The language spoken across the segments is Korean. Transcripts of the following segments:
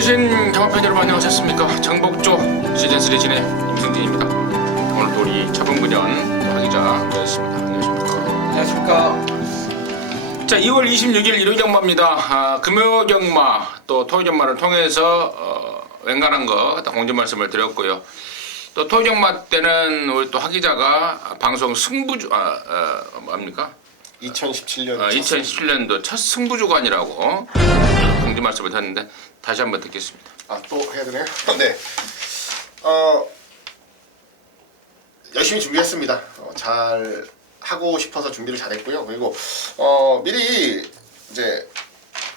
계신 경합팬 여러분 안녕하셨습니까? 정복조 시즌3 진행 임승진입니다. 오늘도 우리 차범근현 하기자 되었습니다. 안녕하십니까? 안녕하십니까? 자, 2월 26일 일요일 경마입니다. 금요 경마 또 토요 경마를 통해서 웬간한 거 공지 말씀을 드렸고요. 또 토요 경마 때는 우리 또 하기자가 방송 승부주 뭡니까? 2017년 첫 승부주간이라고 공지 말씀을 드렸는데 다시 한번 듣겠습니다. 또 해야 되나요? 네. 열심히 준비했습니다. 잘 하고 싶어서 준비를 잘했고요. 그리고 미리 이제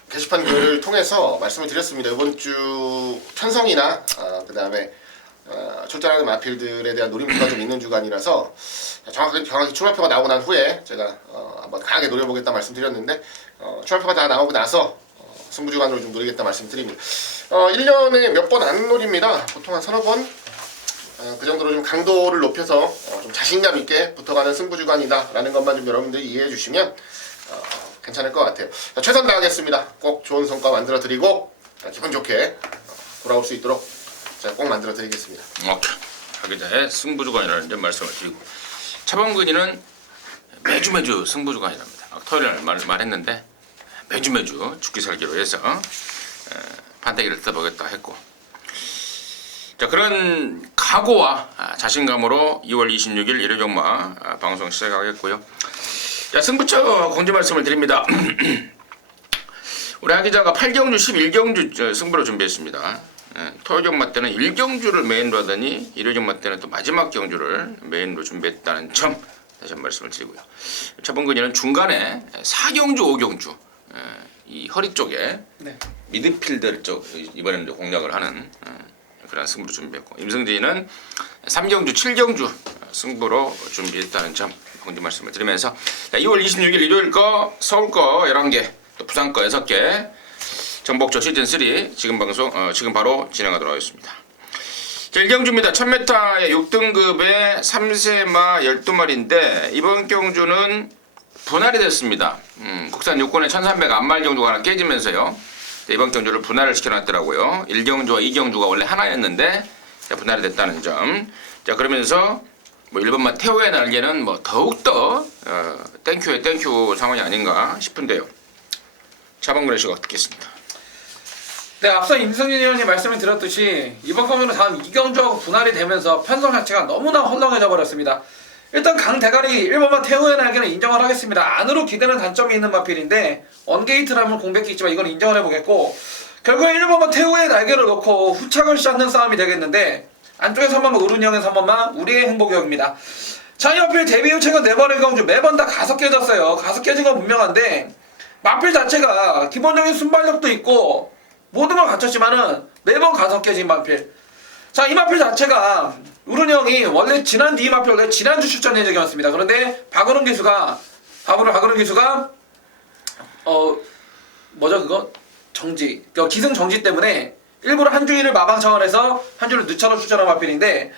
게시판 글을 통해서 말씀을 드렸습니다. 이번 주 천성이나 그다음에 출전하는 마필들에 대한 노림수가 좀 있는 주간이라서 정확히 출마표가 나오고 난 후에 제가 한번 강하게 노려보겠다 말씀드렸는데 출마표가 다 나오고 나서 승부주간으로 좀 노리겠다 말씀드립니다. 1년에 몇 번 안 노립니다. 보통 한 서너 번 그 정도로 좀 강도를 높여서 좀 자신감 있게 붙어가는 승부주간이다라는 것만 좀 여러분들이 이해해 주시면 괜찮을 것 같아요. 최선 다하겠습니다. 꼭 좋은 성과 만들어 드리고 기분 좋게 돌아올 수 있도록 제가 꼭 만들어 드리겠습니다. 오케이. 하기자의 승부주간이라는 점 말씀을 드리고 차범근이는 매주 승부주간이랍니다. 토요일에 말했는데 매주 죽기 살기로 해서 판때기를 뜯어보겠다 했고, 자, 그런 각오와 자신감으로 2월 26일 일요일 경마 방송 시작하겠고요. 자, 승부처 공지 말씀을 드립니다. 우리 하기자가 8경주 11경주 승부로 준비했습니다. 토요일 경마 때는 1경주를 메인으로 하더니 일요일 경마 때는 또 마지막 경주를 메인으로 준비했다는 점 다시 한 번 말씀을 드리고요. 차범근이는 중간에 4경주, 5경주 이 허리 쪽에 미드필더 쪽 이번에는 공략을 하는 그런 승부로 준비했고, 임승진은 3경주, 7경주 승부로 준비했다는 점 공지 말씀을 드리면서, 자, 2월 26일 일요일 거 서울 거 11개 또 부산 거 6개 정복조 시즌3 지금 방송 지금 바로 진행하도록 하겠습니다. 자, 1경주입니다. 1000m의 6등급의 3세마 12마리인데 이번 경주는 분할이 됐습니다. 국산 요건의 1300 암말 경주가 하나 깨지면서요. 이번 경주를 분할을 시켜놨더라고요. 1경주와 2경주가 원래 하나였는데 분할이 됐다는 점. 자, 그러면서 뭐 1번마 태호의 날개는 뭐 더욱더 땡큐의 땡큐 상황이 아닌가 싶은데요. 차범근 씨가 어떻겠습니까? 네, 앞서 임승진 의원님 말씀을 드렸듯이 이번 경주는 다음 2경주하고 분할이 되면서 편성 자체가 너무나 헐렁해져 버렸습니다. 일단 강대가리 1번마 태우의 날개는 인정을 하겠습니다. 안으로 기대는 단점이 있는 마필인데 언게이트라면 공백이 있지만 이건 인정을 해보겠고, 결국에 1번마 태우의 날개를 놓고 후착을 쌓는 싸움이 되겠는데 안쪽에서 한 번만 우른형에서 한 번만 우리의 행복역입니다. 자, 이 마필 데뷔 후 최근 4번의 경주 매번 다 5 깨졌어요. 5 깨진 건 분명한데 마필 자체가 기본적인 순발력도 있고 모든 걸 갖췄지만은 매번 5 깨진 마필. 자, 이 마필 자체가 우른형이 원래 이 마필 원래 지난주 출전 예정이었습니다. 그런데 박은훈 기수가 정지, 기승 정지 때문에 일부러 한 주일을 마방 차원에서 한 주를 늦춰서 출전한 마필인데,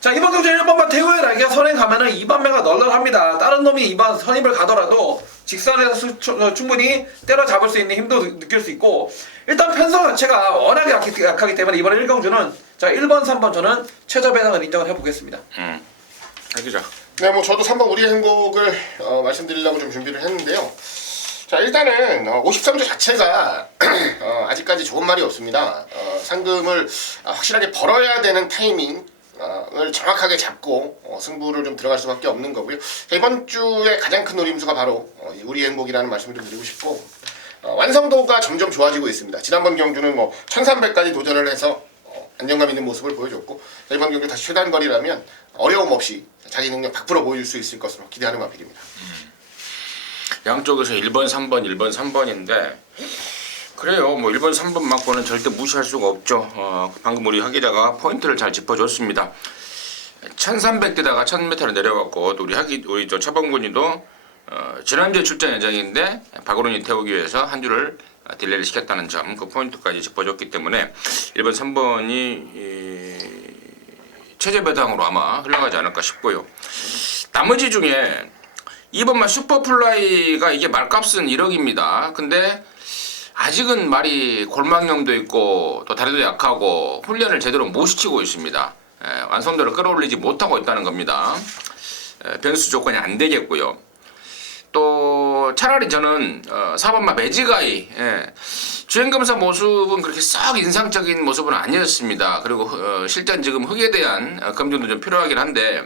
자, 이번 경주 1번만 태우의 날개가 선에 가면은 2번매가 널널합니다. 다른 놈이 2번 선입을 가더라도 직선에서 충분히 때려잡을 수 있는 힘도 느낄 수 있고, 일단 편성 자체가 워낙에 약하기 때문에 이번에 1경주는 자, 1번, 3번 저는 최저 배당을 인정을 해보겠습니다. 하기자. 네, 뭐 저도 3번 우리의 행복을 말씀드리려고 좀 준비를 했는데요. 자, 일단은 53주 자체가 아직까지 좋은 말이 없습니다. 상금을 확실하게 벌어야 되는 타이밍 을 정확하게 잡고 승부를 좀 들어갈 수밖에 없는 거고요. 이번 주에 가장 큰 노림수가 바로 우리의 행복이라는 말씀을 좀 드리고 싶고, 완성도가 점점 좋아지고 있습니다. 지난번 경주는 뭐 1300까지 도전을 해서 안정감 있는 모습을 보여줬고, 이번 경주 다시 최단거리라면 어려움 없이 자기 능력 100% 보여줄 수 있을 것으로 기대하는 마필입니다. 양쪽에서 1번, 3번, 1번, 3번인데 그래요. 뭐 1번, 3번 맞고는 절대 무시할 수가 없죠. 방금 우리 하기자가 포인트를 잘 짚어줬습니다. 1300대다가 1000m를 내려갔고, 또 우리 저 차범근이도 지난주에 출전 예정인데 박원훈이 태우기 위해서 한 주를 딜레이를 시켰다는 점, 그 포인트까지 짚어줬기 때문에 1번, 3번이 체제 배당으로 아마 흘러가지 않을까 싶고요. 나머지 중에 2번만 슈퍼플라이가 이게 말값은 1억입니다. 근데 아직은 말이 골망염도 있고 또 다리도 약하고 훈련을 제대로 못 시키고 있습니다. 완성도를 끌어올리지 못하고 있다는 겁니다. 변수 조건이 안 되겠고요. 또 차라리 저는 4번마 매지가이 주행검사 모습은 그렇게 썩 인상적인 모습은 아니었습니다. 그리고 실전 지금 흙에 대한 검증도 좀 필요하긴 한데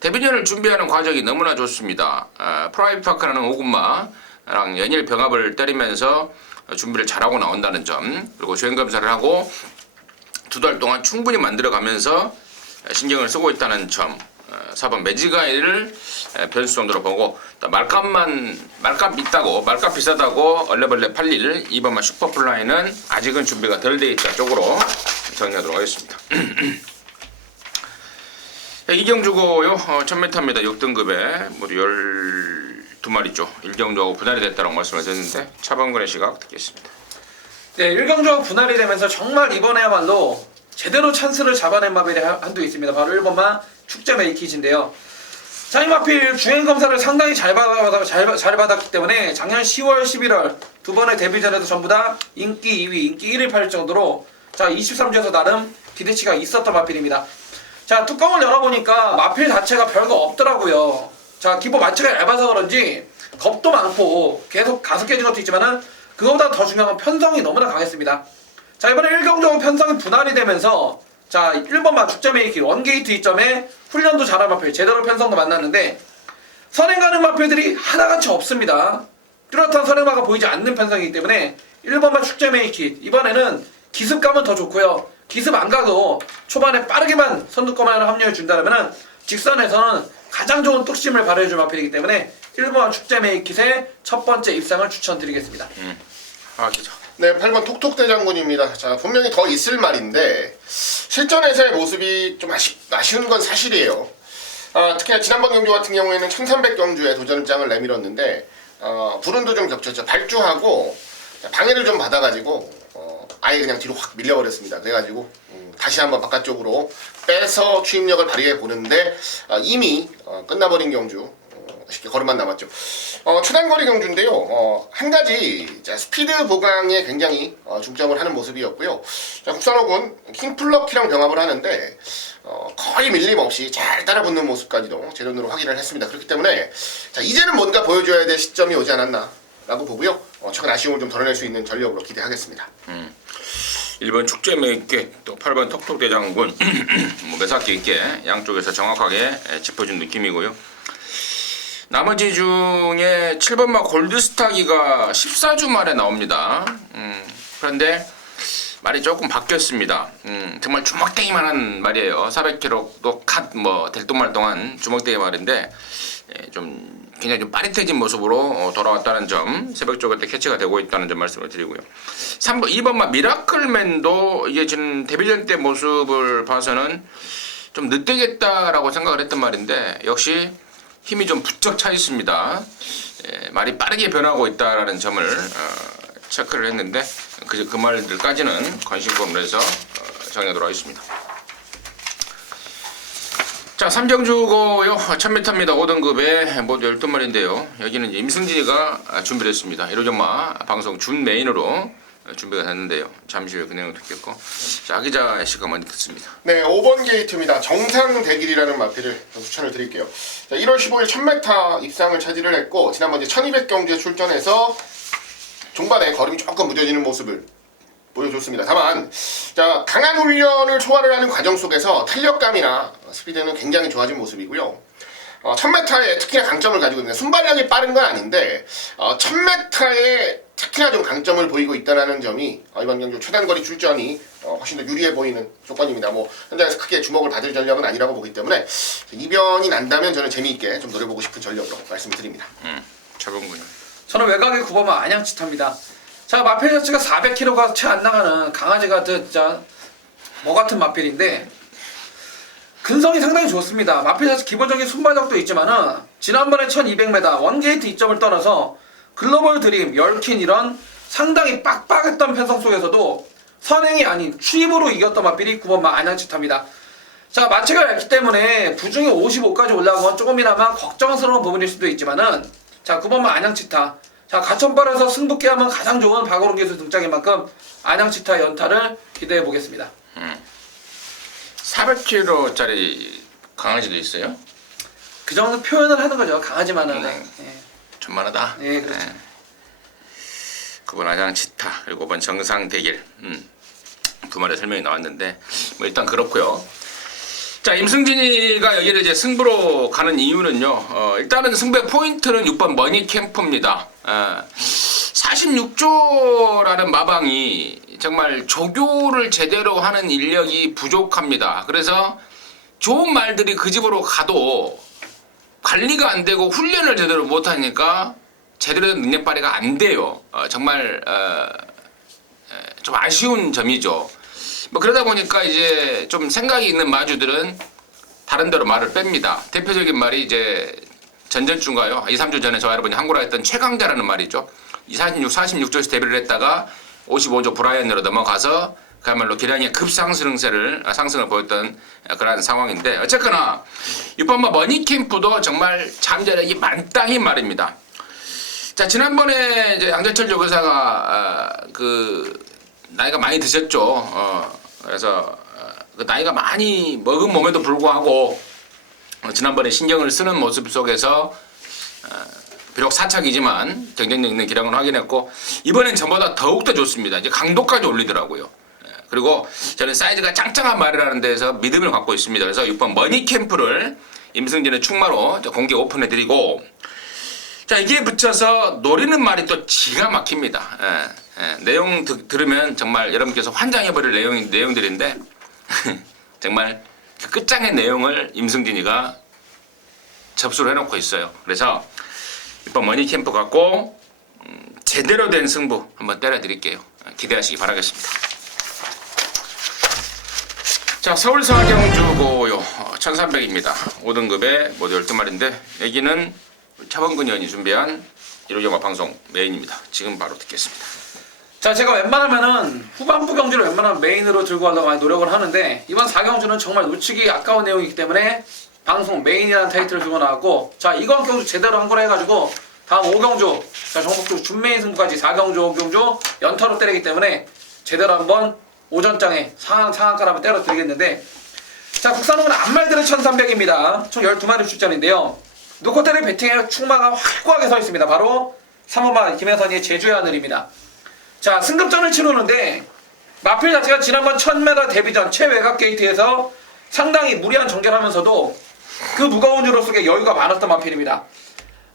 데뷔전을 준비하는 과정이 너무나 좋습니다. 프라이드파크라는 5군마랑 연일 병합을 때리면서 준비를 잘하고 나온다는 점, 그리고 주행검사를 하고 2달 동안 충분히 만들어가면서 신경을 쓰고 있다는 점, 4번 매지가이를 변수 정도로 보고 말값 있다고 말값 비싸다고 얼레벌레 팔릴 2번만 슈퍼플라이는 아직은 준비가 덜 돼 있다 쪽으로 정리하도록 하겠습니다. 이경주고요. 1000m입니다. 6등급에 모두 12마리죠. 일경주하고 분할이 됐다고 말씀을 드렸는데 차범근의 시각 듣겠습니다. 네, 일경주하고 분할이 되면서 정말 이번에야말로 제대로 찬스를 잡아낸 마필이 한두 있습니다. 바로 1번만 축제 메이킷인데요. 자, 이 마필 주행검사를 상당히 잘 받았기 때문에 작년 10월, 11월 두 번의 데뷔전에도 전부 다 인기 2위, 인기 1위 팔 정도로 자 23주에서 나름 기대치가 있었던 마필입니다. 자, 뚜껑을 열어보니까 마필 자체가 별거 없더라고요. 자, 기본 마취가 얇아서 그런지 겁도 많고 계속 가습 깨진 것도 있지만은 그거보다 더 중요한 건 편성이 너무나 강했습니다. 자, 이번에 일경주하고 편성이 분할이 되면서 자 1번만 축제 메이킹 원게이트 이점에 훈련도 잘한 마필 제대로 편성도 만났는데 선행 가는 마필들이 하나같이 없습니다. 뚜렷한 선행마가 보이지 않는 편성이기 때문에 1번만 축제 메이킹 이번에는 기습감은 더 좋고요. 기습 안 가도 초반에 빠르게만 선두권만을 합류해 준다면 직선에서는 가장 좋은 뚝심을 발휘해줄 마필이기 때문에 1번 축제 메이킷의 첫 번째 입상을 추천드리겠습니다. 하기죠. 네, 8번 톡톡대장군입니다. 자, 분명히 더 있을 말인데 실전에서의 모습이 좀 아쉬운 건 사실이에요. 특히 지난번 경주 같은 경우에는 1300경주에 도전장을 내밀었는데 불운도 좀 겹쳤죠. 발주하고 방해를 좀 받아가지고 아예 그냥 뒤로 확 밀려버렸습니다. 그래가지고 다시 한번 바깥쪽으로 빼서 추임력을 발휘해 보는데 이미 끝나버린 경주. 쉽게 걸음만 남았죠. 초단거리 경주인데요. 한 가지 스피드 보강에 굉장히 중점을 하는 모습이었고요. 자, 국산호군 킹플럭키랑 병합을 하는데 거의 밀림 없이 잘 따라붙는 모습까지도 제 눈으로 확인을 했습니다. 그렇기 때문에 자, 이제는 뭔가 보여줘야 될 시점이 오지 않았나 라고 보고요. 최근 아쉬움을 좀 덜어낼 수 있는 전력으로 기대하겠습니다. 1번 축제 메이킷 또 8번 톡톡대장군 뭐 매사기 있게 양쪽에서 정확하게 짚어준 느낌이고요. 나머지 중에 7번마 골드스타기가 14주 만에 나옵니다. 그런데 말이 조금 바뀌었습니다. 정말 주먹대기만한 말이에요. 400kg도 들뚱말뚱한 주먹대기 말인데 좀 굉장히 좀 빠릿해진 모습으로 돌아왔다는 점, 새벽 쪽에 캐치가 되고 있다는 점 말씀을 드리고요. 2번마 미라클맨도 이게 지금 데뷔전 때 모습을 봐서는 좀 늦되겠다라고 생각을 했던 말인데 역시 힘이 좀 부쩍 차 있습니다. 말이 빠르게 변하고 있다라는 점을 체크를 했는데 그 말들까지는 관심법으로 해서 정리하도록 하겠습니다. 자, 삼경주고요. 1000m입니다. 5등급에 모두 12마리인데요. 여기는 임승진이가 준비를 했습니다. 1호전마 방송 준 메인으로 준비가 됐는데요. 잠시 후에 그 내용 듣겠고 자, 기자 씨가 먼저 듣습니다. 네, 5번 게이트입니다. 정상 대길이라는 마필을 추천을 드릴게요. 자, 1월 15일 1000m 입상을 차지를 했고 지난번 1200경주에 출전해서 종반에 걸음이 조금 무뎌지는 모습을 보여줬습니다. 다만 자, 강한 훈련을 소화를 하는 과정 속에서 탄력감이나 스피드는 굉장히 좋아진 모습이고요. 1000m에 특히나 강점을 가지고 있는 순발력이 빠른 건 아닌데 1000m에 특히나 좀 강점을 보이고 있다는 점이 이번 경주 초단거리 출전이 훨씬 더 유리해 보이는 조건입니다. 뭐 현장에서 크게 주목을 받을 전력은 아니라고 보기 때문에 이변이 난다면 저는 재미있게 좀 노려보고 싶은 전력으로 말씀드립니다. 차범근요. 저는 외곽의 9번만 안양치타입니다. 자, 마필 자체가 400kg가 채 안 나가는 강아지 같은 진짜 뭐 같은 마필인데 근성이 상당히 좋습니다. 마필 자체 기본적인 순발력도 있지만은 지난번에 1200m 원게이트 2점을 떠나서 글로벌 드림, 10킨 이런 상당히 빡빡했던 편성 속에서도 선행이 아닌 추입으로 이겼던 마필이 9번만 안양치타입니다. 자, 마체가 얇기 때문에 부중이 55까지 올라간 건 조금이나마 걱정스러운 부분일 수도 있지만은 자, 9번만 안양치타 자, 가천발에서 승부기하면 가장 좋은 박오른 기수 등장인 만큼 안양치타 연타를 기대해 보겠습니다. 400kg짜리 강아지도 있어요? 그 정도 표현을 하는 거죠. 강아지만한데. 예. 천만하다. 예, 그렇죠. 9번 안양치타 그리고 5번 정상대길 두 마리 설명이 나왔는데 뭐 일단 그렇고요. 자, 임승진이가 여기를 이제 승부로 가는 이유는요. 일단은 승부의 포인트는 6번 머니캠프입니다. 46조라는 마방이 정말 조교를 제대로 하는 인력이 부족합니다. 그래서 좋은 말들이 그 집으로 가도 관리가 안 되고 훈련을 제대로 못 하니까 제대로 된 능력 발휘가 안 돼요. 정말 좀 아쉬운 점이죠. 뭐 그러다 보니까 이제 좀 생각이 있는 마주들은 다른 데로 말을 뺍니다. 대표적인 말이 이제 전전주인가요? 2, 3주 전에 저와 여러분이 한국어로 했던 최강자라는 말이죠. 46조에서 데뷔를 했다가 55조 브라이언으로 넘어가서 그야말로 기량의 상승을 보였던 그런 상황인데 어쨌거나 6번 머니캠프도 정말 잠재력이 만땅인 말입니다. 자, 지난번에 이제 양재철 조교사가 그 나이가 많이 드셨죠. 그래서 그 나이가 많이 먹은 몸에도 불구하고 지난번에 신경을 쓰는 모습 속에서 비록 사착이지만 경쟁력 있는 기량을 확인했고 이번엔 전보다 더욱더 좋습니다. 이제 강도까지 올리더라고요. 그리고 저는 사이즈가 짱짱한 말이라는 데서 믿음을 갖고 있습니다. 그래서 6번 머니캠프를 임승진의 충마로 공개 오픈해드리고 자, 이게 붙여서 노리는 말이 또 기가 막힙니다. 내용 들으면 정말 여러분께서 환장해버릴 내용들인데 정말 그 끝장의 내용을 임승진이가 접수를 해놓고 있어요. 그래서 이번 머니캠프 갖고 제대로 된 승부 한번 때려드릴게요. 기대하시기 바라겠습니다. 자, 서울서경주고요 1300입니다. 5등급에 모두 12마리인데 여기는 차범근 의원이 준비한 이로경마 방송 메인입니다. 지금 바로 듣겠습니다. 자, 제가 웬만하면은 후반부 경주를 웬만하면 메인으로 들고 가려고 많이 노력을 하는데 이번 4경주는 정말 놓치기 아까운 내용이기 때문에 방송 메인이라는 타이틀을 들고 나왔고 자, 이번 경주 제대로 한 거로 해가지고 다음 5경주 자, 정복주 준메인 승부까지 4경주 5경주 연타로 때리기 때문에 제대로 한번 오전장에 상한가를 한번 때려드리겠는데 자, 국산홍은 앞말들은 1300입니다. 총 12마리 출전인데요. 놓고 때릴 배팅에 충마가 확고하게 서 있습니다. 바로 3번마 김혜선이의 제주의 하늘입니다. 자, 승급전을 치르는데 마필 자체가 지난번 1000m 데뷔전 최외곽 게이트에서 상당히 무리한 전개를 하면서도 그 무거운 유로 속에 여유가 많았던 마필입니다.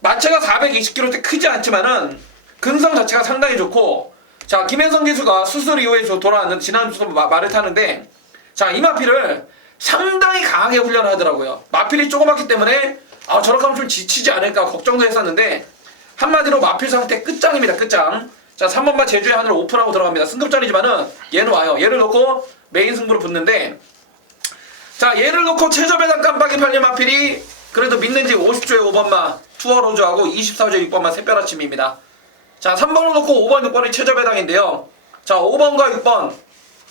마체가 420kg대 크지 않지만은 근성 자체가 상당히 좋고 자, 김혜선 기수가 수술 이후에 돌아왔는데 지난주도 말을 타는데 자, 이 마필을 상당히 강하게 훈련을 하더라고요. 마필이 조그맣기 때문에 저렇게 하면 좀 지치지 않을까 걱정도 했었는데 한마디로 마필 상태 끝장입니다. 끝장. 자, 3번마 제주의 하늘 오픈하고 들어갑니다. 승급전이지만은 얘는 와요. 얘를 놓고 메인 승부로 붙는데 자, 얘를 놓고 최저배당 깜빡이 팔린 마필이 그래도 믿는지 50조의 5번마 투어로즈하고 24조의 6번마 샛별아침입니다. 자, 3번을 놓고 5번, 6번이 최저배당인데요. 자, 5번과 6번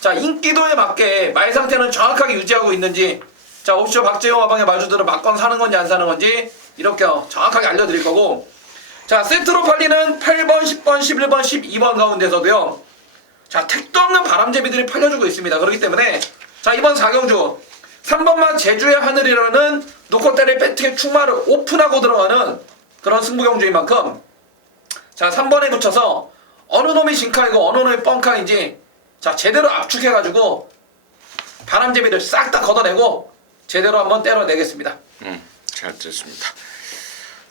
자, 인기도에 맞게 말 상태는 정확하게 유지하고 있는지 자, 50조 박재용 화방의 마주들은 막건 사는 건지 안 사는 건지 이렇게 정확하게 알려드릴 거고 자, 세트로 팔리는 8번, 10번, 11번, 12번 가운데서도요 자, 택도 없는 바람제비들이 팔려주고 있습니다. 그렇기 때문에 자, 이번 4경주 3번만 제주의 하늘이라는 놓고 때릴 배팅의 충마를 오픈하고 들어가는 그런 승부경주인 만큼 자, 3번에 붙여서 어느 놈이 진카이고 어느 놈이 뻥카인지 자, 제대로 압축해가지고 바람제비를 싹 다 걷어내고 제대로 한번 때려내겠습니다. 잘 듣습니다.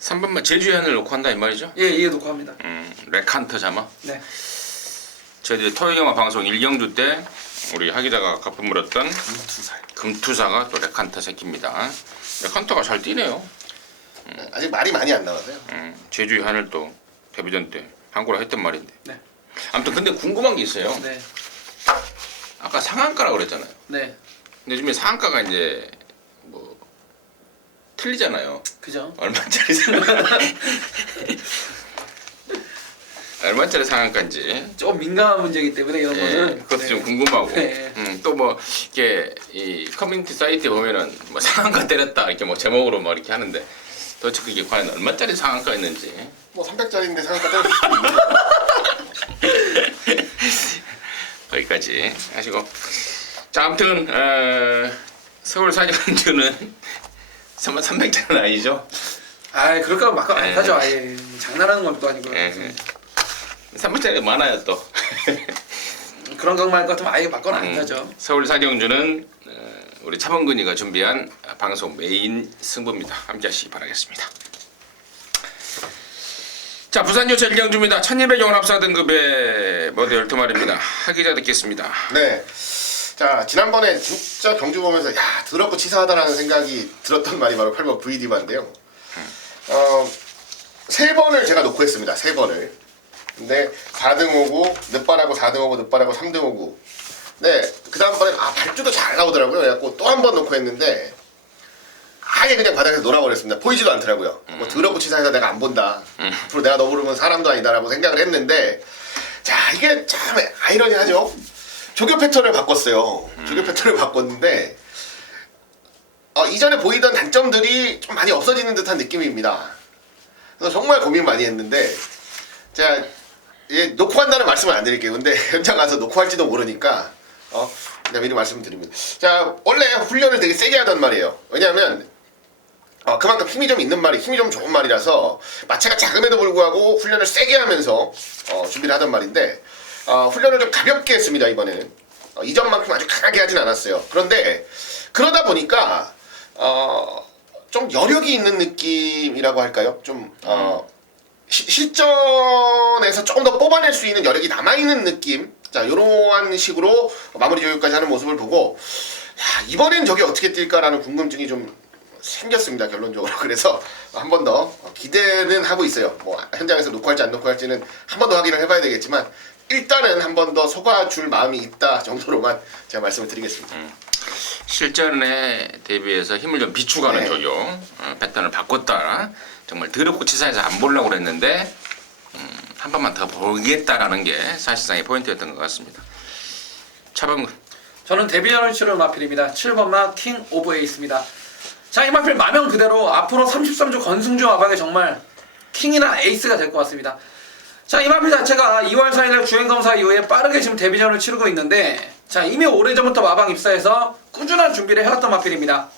3번만 제주의 하늘 놓고 한다 이 말이죠? 예, 예, 놓고 합니다. 레칸터 자마? 네. 저희들이 토요경마 방송 1경주 때 우리 하기자가 갚아 물었던 금투사가 또 레칸터 새끼입니다. 레칸터가 잘 뛰네요. 아직 말이 많이 안 나와서요. 제주의 하늘 또 데뷔전 때 한국어로 했던 말인데. 네. 아무튼 근데 궁금한 게 있어요. 네. 아까 상한가라고 그랬잖아요. 네. 근데 요즘에 상한가가 이제 뭐 틀리잖아요. 그죠? 얼마짜리 상한가? 얼마짜리 상한가인지 조금 민감한 문제이기 때문에 이런 거는 그것도 네. 좀 궁금하고 네. 또 뭐 이렇게 이 커뮤니티 사이트에 보면은 뭐 상한가 때렸다 이렇게 뭐 제목으로 뭐 이렇게 하는데 도대체 그게 과연 얼마짜리 상한가였는지. 뭐 300짜리인데 상한가 때릴 수도 있는. 거기까지 하시고. 자, 아무튼 서울 사경주는 300짜리는 아니죠? 아이 그럴 거면 막건 안 타죠. 아예 장난하는 것도 아니고. 예. 300짜리 많아요 또. 그런 것만 할 것 같으면 아예 막건 안 타죠. 서울 사경주는 우리 차범근이가 준비한 방송 메인 승부입니다. 함께 하시기 바라겠습니다. 자, 부산요체 1경주입니다. 1200영 합사 등급의 머드 12마리입니다. 하기자 듣겠습니다. 네. 자, 지난번에 진짜 경주 보면서 야 더럽고 치사하다라는 생각이 들었던 말이 바로 8번 VD반인데요. 3번을 제가 놓고 했습니다. 3번을. 근데 4등 오고 늦발하고 4등 오고 늦발하고 3등 오고. 네, 그 다음번에 발주도 잘 나오더라고요. 그래갖고 또 한 번 놓고 했는데 아예 그냥 바닥에서 놀아버렸습니다. 보이지도 않더라고요. 뭐 더럽고 치사해서 내가 안 본다. 앞으로 내가 너 부르면 사람도 아니다라고 생각을 했는데, 자 이게 참 아이러니하죠. 조교 패턴을 바꿨어요. 조교 패턴을 바꿨는데 이전에 보이던 단점들이 좀 많이 없어지는 듯한 느낌입니다. 그래서 정말 고민 많이 했는데 제가 놓고 한다는 말씀은 안 드릴게요. 근데 현장 가서 놓고 할지도 모르니까 그냥 미리 말씀드립니다. 자, 원래 훈련을 되게 세게 하단 말이에요. 왜냐하면 그만큼 힘이 좀 있는 말이, 힘이 좀 좋은 말이라서 마체가 작음에도 불구하고 훈련을 세게 하면서 준비를 하단 말인데 훈련을 좀 가볍게 했습니다. 이번에는 이전만큼 아주 강하게 하진 않았어요. 그런데 그러다 보니까 좀 여력이 있는 느낌이라고 할까요? 좀 실전에서 조금 더 뽑아낼 수 있는 여력이 남아있는 느낌. 자, 요러한 식으로 마무리 조율까지 하는 모습을 보고 야, 이번엔 저게 어떻게 뛸까라는 궁금증이 좀 생겼습니다. 결론적으로. 그래서 한 번 더 기대는 하고 있어요. 뭐 현장에서 놓고 할지 안 놓고 할지는 한 번 더 확인을 해봐야 되겠지만 일단은 한 번 더 속아줄 마음이 있다 정도로만 제가 말씀을 드리겠습니다. 실전에 대비해서 힘을 좀 비축하는 네. 조교 패턴을 바꿨다. 정말 더럽고 치사해서 안 보려고 그랬는데 한 번만 더 보겠다라는 게 사실상의 포인트였던 것 같습니다. 차범근. 저는 데뷔전을 치르는 마필입니다. 7번마 킹 오브 에이스입니다. 자, 이 마필 마명 그대로 앞으로 33조 건승주 마방에 정말 킹이나 에이스가 될 것 같습니다. 자, 이 마필 자체가 2월 4일 주행검사 이후에 빠르게 지금 데뷔전을 치르고 있는데 자, 이미 오래전부터 마방 입사해서 꾸준한 준비를 해왔던 마필입니다.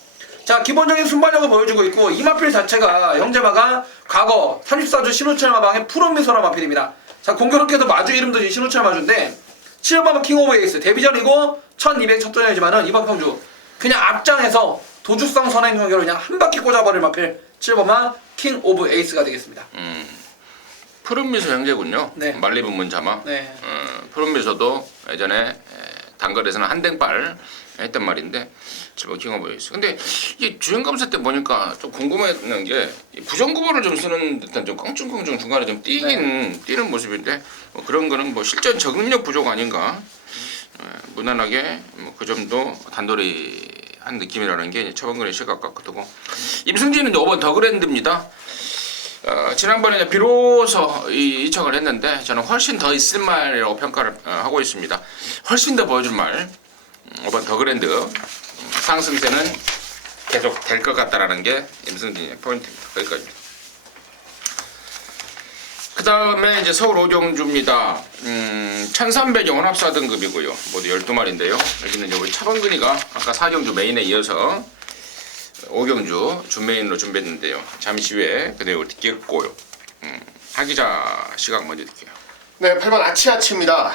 자, 기본적인 순발력을 보여주고 있고 이 마필 자체가 형제마가 과거 34주 신우철 마방의 푸른 미소라 마필입니다. 자, 공교롭게도 마주 이름도 신우철 마주인데 7번 킹 오브 에이스 데뷔전이고 1200 첫 전이지만은 이번 평주 그냥 앞장에서 도주성 선행 경기로 그냥 한 바퀴 꽂아버릴 마필 7번마 킹 오브 에이스가 되겠습니다. 푸른미소 형제군요. 네. 말리부문 자막. 네. 푸른미소도 예전에 단거리에서는 한댕발 했단 말인데 지금 킹오브에이스. 근데 이게 주행검사 때 보니까 좀 궁금했는 게 부정구보를 좀 쓰는 듯한 좀 껑충껑충 중간에 좀 뛰는 모습인데 그런 거는 뭐 실전 적응력 부족 아닌가. 무난하게 그 점도 단돌이 한 느낌이라는 게 차범근의 시각 같고 임승진은 5번 더그랜드입니다. 지난번에 비로소 이청을 했는데 저는 훨씬 더 있을 말이라고 평가를 하고 있습니다. 훨씬 더 보여줄 말 5번 더그랜드 상승세는 계속 될 것 같다라는 게 임승진의 포인트입니다. 거기까지입니다. 그 다음에 이제 서울 오경주입니다. 1300 영원합사 등급이고요. 모두 12마리인데요. 여기는 이제 우리 차범근이가 아까 4경주 메인에 이어서 5경주 준메인으로 준비했는데요. 잠시 후에 그 내용을 듣겠고요. 하기자 시각 먼저 듣게요. 네, 8번 아치아치입니다.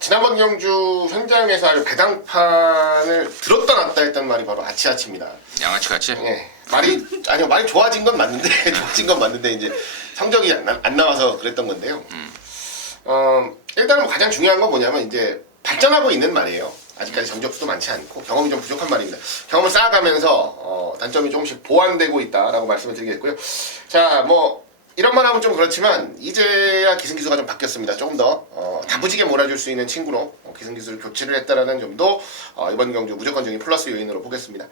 지난번 경주 현장에서 아주 배당판을 들었다 놨다 했던 말이 바로 아치아치입니다. 양아치 같이? 네, 말이 좋아진 건 맞는데 이제 성적이 안 나와서 그랬던 건데요. 일단은 뭐 가장 중요한 건 뭐냐면 이제 발전하고 있는 말이에요. 아직까지 정적수도 많지 않고 경험이 좀 부족한 말입니다. 경험을 쌓아가면서 단점이 조금씩 보완되고 있다라고 말씀을 드리겠고요. 자, 뭐 이런 말 하면 좀 그렇지만 이제야 기승기수가 좀 바뀌었습니다. 조금 더 다부지게 몰아줄 수 있는 친구로 기승기수를 교체를 했다라는 점도 이번 경주 무조건적인 플러스 요인으로 보겠습니다.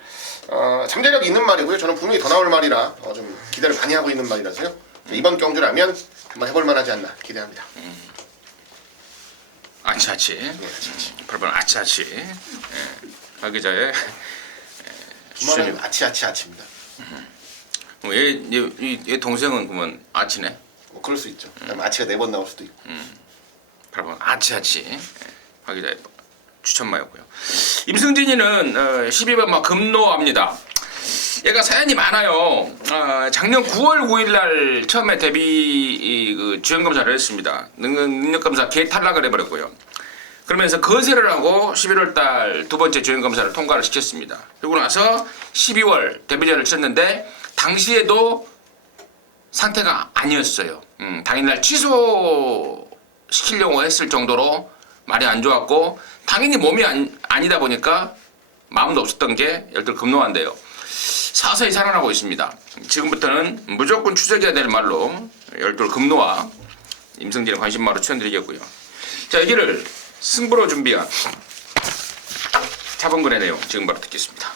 잠재력 있는 말이고요. 저는 분명히 더 나올 말이라 좀 기대를 많이 하고 있는 말이라서요. 이번 경주라면 한번 해볼 만하지 않나 기대합니다. 아치아치. 네, 아치아치. 8번 아치아치. 하기자의 주말은 아치아치입니다. 얘 동생은 그러면 아치네. 뭐 그럴 수 있죠. 그다음에 아치가 4번 나올 수도 있고. 8번 아치. 화기자 추천마였고요. 임승진이는 12번 막 급노합니다. 얘가 사연이 많아요. 작년 9월 9일 날 처음에 데뷔 그 주연 검사를 했습니다. 능력 검사 개탈락을 해버렸고요. 그러면서 거세를 하고 11월 달 두 번째 주연 검사를 통과를 시켰습니다. 그리고 나서 12월 데뷔전을 쳤는데 당시에도 상태가 아니었어요. 당일날 취소시키려고 했을 정도로 말이 안 좋았고 당연히 몸이 아니다 보니까 마음도 없었던 게 열둘 급노한데요. 서서히 살아나고 있습니다. 지금부터는 무조건 추적해야 될 말로 열둘 급노와 임승진의 관심마로 추천드리겠고요. 자, 여기를 승부로 준비한 자본군의 내용 지금 바로 듣겠습니다.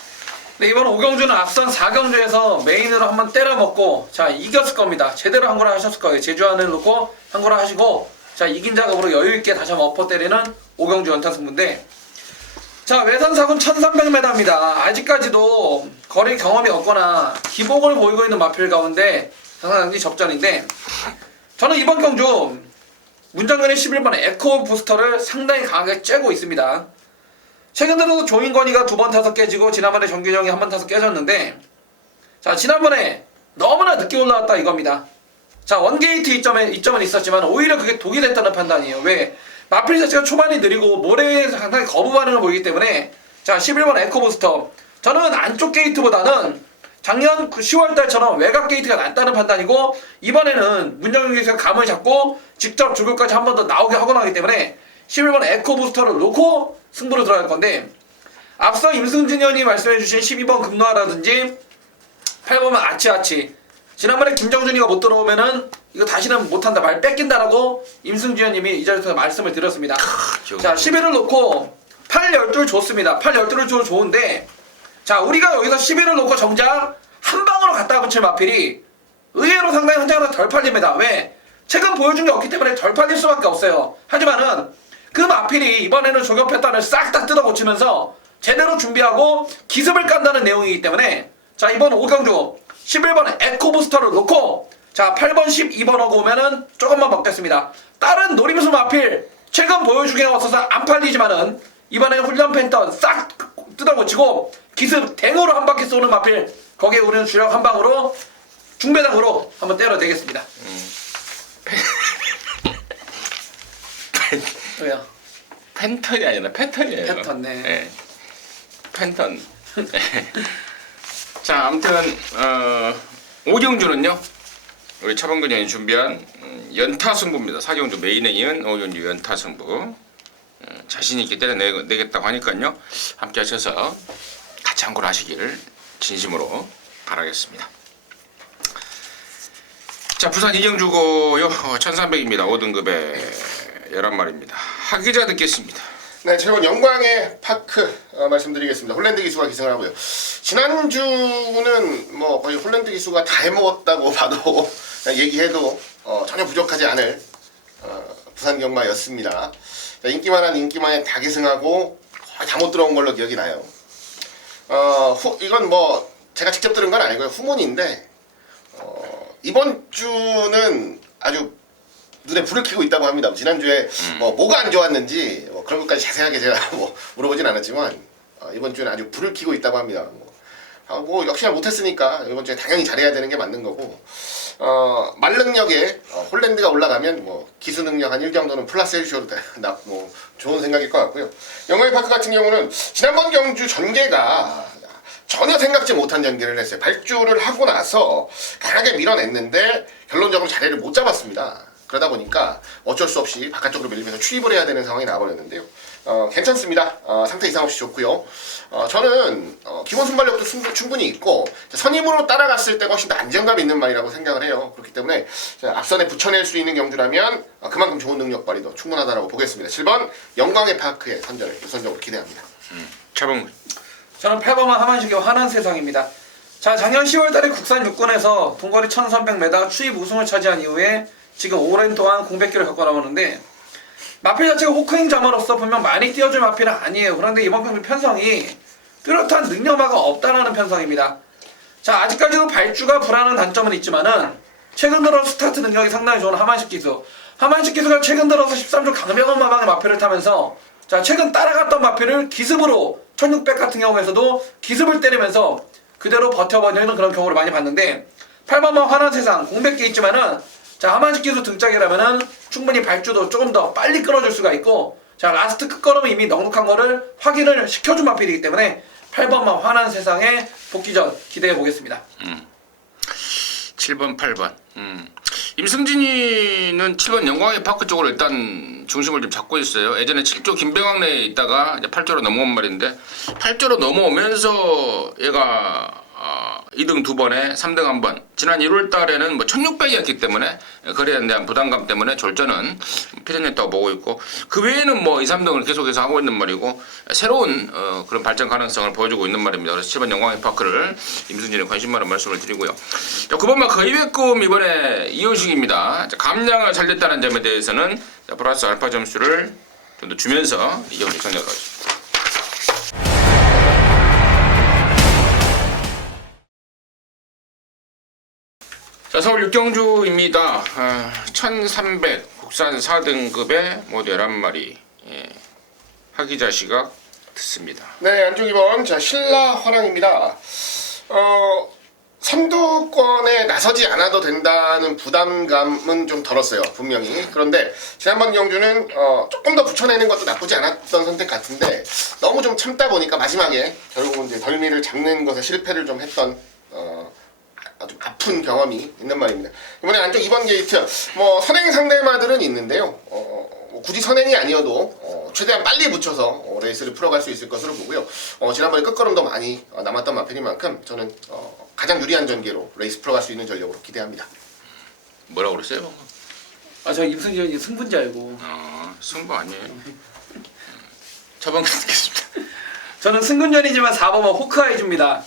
네, 이번 오경주는 앞선 4경주에서 메인으로 한번 때려먹고 자 이겼을 겁니다. 제대로 한 거라 하셨을 거예요. 제주 안에 놓고 한 거라 하시고 자 이긴 작업으로 여유있게 다시 한번 엎어 때리는 오경주 연타승부인데 자 외선사군 1300m입니다. 아직까지도 거리 경험이 없거나 기복을 보이고 있는 마필 가운데 상당히 접전인데 저는 이번 경주 문정근의 11번 에코 부스터를 상당히 강하게 쬐고 있습니다. 최근 들어서 조인권이가 2번 타석 깨지고 지난번에 정균영이 1번 타석 깨졌는데 자 지난번에 너무나 늦게 올라왔다 이겁니다. 자 원게이트 이점은 있었지만 오히려 그게 독이 됐다는 판단이에요. 왜? 마필 자체가 초반이 느리고 모래에 상당히 거부 반응을 보이기 때문에 자 11번 에코부스터 저는 안쪽 게이트보다는 작년 10월달처럼 외곽 게이트가 낫다는 판단이고 이번에는 문정윤 기수가 감을 잡고 직접 주교까지 한 번 더 나오게 하고 나기 때문에 11번 에코부스터를 놓고 승부로 들어갈 건데 앞서 임승진 의원이 말씀해주신 12번 금노아라든지 8번은 아치아치 지난번에 김정준이가 못 들어오면은 이거 다시는 못한다 말 뺏긴다라고 임승진 의원님이 이 자리에서 말씀을 드렸습니다. 자 11을 놓고 8, 12를 줬습니다. 8, 12를 줘도 좋은데 자 우리가 여기서 11을 놓고 정작 한 방으로 갖다 붙일 마필이 의외로 상당히 현장에서 덜 팔립니다. 왜? 최근 보여준 게 없기 때문에 덜 팔릴 수밖에 없어요. 하지만은 그 마필이 이번에는 조격패단을 싹 다 뜯어 고치면서 제대로 준비하고 기습을 깐다는 내용이기 때문에 자 이번 오경주 11번 에코부스터를 놓고 자 8번 12번하고 오면은 조금만 먹겠습니다. 다른 노림수 마필 최근 보여주기에 없어서 안 팔리지만은 이번에 훈련 팬턴 싹 뜯어 고치고 기습 댕으로 한 바퀴 쏘는 마필 거기에 우리는 주력 한 방으로 중배당으로 한번 때려내겠습니다. 왜요? 팬턴이 아니라 패턴이에요. 패턴, 네. 네. 팬턴. 자, 아무튼 오경주는요. 우리 차범근 의원이 준비한 연타 승부입니다. 사경주 메인에 이은 오경주 연타 승부. 자신 있게 때려내겠다고 하니까요. 함께 하셔서 같이 한골 하시길 진심으로 바라겠습니다. 자, 부산 이경주고요. 1300입니다. 5등급에 11마리입니다. 하기자 듣겠습니다. 네, 7번 영광의 파크 말씀드리겠습니다. 홀랜드 기수가 기승을 하고요. 지난주는 뭐 거의 홀랜드 기수가 다 해먹었다고 봐도 얘기해도 전혀 부족하지 않을 부산 경마였습니다. 인기만에 다 기승하고 거의 다 못 들어온 걸로 기억이 나요. 이건 뭐 제가 직접 들은 건 아니고요. 후문인데 이번 주는 아주 눈에 불을 켜고 있다고 합니다. 지난주에 뭐가 안 좋았는지 그런 것까지 자세하게 제가 물어보진 않았지만 이번 주에는 아주 불을 켜고 있다고 합니다. 뭐 역시나 못했으니까 이번 주에 당연히 잘해야 되는 게 맞는 거고 말 능력에 홀랜드가 올라가면 뭐 기수 능력 한 1 정도는 플러스 해주셔도 뭐 좋은 생각일 것 같고요. 영광의 파크 같은 경우는 지난번 경주 전개가 전혀 생각지 못한 전개를 했어요. 발주를 하고 나서 강하게 밀어냈는데 결론적으로 자리를 못 잡았습니다. 그러다 보니까 어쩔 수 없이 바깥쪽으로 밀리면서 출입을 해야 되는 상황이 나와버렸는데요. 괜찮습니다. 상태 이상 없이 좋고요. 저는 기본 순발력도 충분히 있고 선임으로 따라갔을 때 훨씬 더 안정감 있는 말이라고 생각을 해요. 그렇기 때문에 앞선에 붙여낼 수 있는 경주라면 그만큼 좋은 능력 발휘도 충분하다고 보겠습니다. 7번 영광의 파크의 선전을 우선적으로 기대합니다. 차범근. 저는 8번만 하만식의 환한 세상입니다. 자 작년 10월달에 국산 육군에서 동거리 1300m 추입 우승을 차지한 이후에 지금 오랜 동안 공백기를 겪고 나오는데 마필 자체가 호크행 자마로서 분명 많이 띄워줄 마필은 아니에요. 그런데 이번 경기 편성이 뚜렷한 능력마가 없다라는 편성입니다. 자, 아직까지도 발주가 불안한 단점은 있지만은 최근 들어 스타트 능력이 상당히 좋은 하만식 기수. 하만식 기수가 최근 들어서 13조 강병원 마방의 마표를 타면서 자, 최근 따라갔던 마표를 기습으로 1600 같은 경우에서도 기습을 때리면서 그대로 버텨버리는 그런 경우를 많이 봤는데 8번만 환한 세상 공백기 있지만은 자, 하만식 기수 등짝이라면은 충분히 발주도 조금 더 빨리 끌어줄 수가 있고 자, 라스트 끝걸음은 이미 넉넉한 거를 확인을 시켜준 마필이기 때문에 8번만 환한 세상의 복귀전 기대해 보겠습니다. 7번, 8번. 임승진이는 7번 영광의 파크 쪽으로 일단 중심을 좀 잡고 있어요. 예전에 7조 김병학 내에 있다가 이제 8조로 넘어온 말인데 8조로 넘어오면서 얘가 2등 2번에 3등 1번. 지난 1월 달에는 뭐 1600이었기 때문에 거래에 대한 부담감 때문에 졸전은 필연했다고 보고 있고 그 외에는 뭐 2, 3등을 계속해서 하고 있는 말이고 새로운 그런 발전 가능성을 보여주고 있는 말입니다. 그래서 7번 영광의 파크를 임승진에 관심 많은 말씀을 드리고요. 자, 9번만 거의백금 이번에 이호식입니다. 감량을 살렸다는 점에 대해서는 플러스 알파 점수를 좀 더 주면서 이호식 정리하도록 하겠습니다. 자, 서울 6경주입니다. 1300 국산 4등급의 모두 11마리 하기자 시각 듣습니다. 네, 안쪽 2번. 자, 신라 화랑입니다. 선두권에 나서지 않아도 된다는 부담감은 좀 덜었어요, 분명히. 그런데 지난번 경주는 조금 더 붙여내는 것도 나쁘지 않았던 선택 같은데 너무 좀 참다 보니까 마지막에 결국은 이제 덜미를 잡는 것에 실패를 좀 했던 아주 아픈 경험이 있는 말입니다. 이번에 안쪽 2번 게이트 뭐 선행 상대마들은 있는데요. 뭐 굳이 선행이 아니어도 최대한 빨리 붙여서 레이스를 풀어갈 수 있을 것으로 보고요. 지난번에 끝걸음도 많이 남았던 마필인 만큼 저는 가장 유리한 전개로 레이스 풀어갈 수 있는 전력으로 기대합니다. 뭐라고 그랬어요? 저 임승진이 승분지 알고 승부 아니에요. 저번 듣겠습니다. 저는 승군전이지만 4번은 호크아이즈입니다.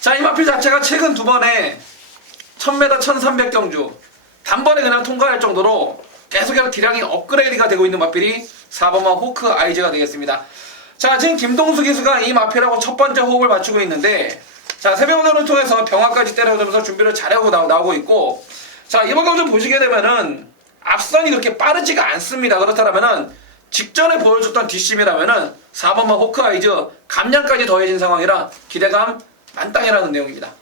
자, 이 마필 자체가 최근 2번에 1000m 1300 경주 단번에 그냥 통과할 정도로 계속해서 기량이 업그레이드가 되고 있는 마필이 4번만 호크아이즈가 되겠습니다. 자, 지금 김동수 기수가 이 마필하고 첫 번째 호흡을 맞추고 있는데 자, 새벽운전을 통해서 병화까지 때려주면서 준비를 잘하고 나오고 있고 자, 이번 경주 보시게 되면은 앞선이 그렇게 빠르지가 않습니다. 그렇다면은 직전에 보여줬던 뒷심이라면은 4번만 호크아이즈 감량까지 더해진 상황이라 기대감 만땅이라는 내용입니다.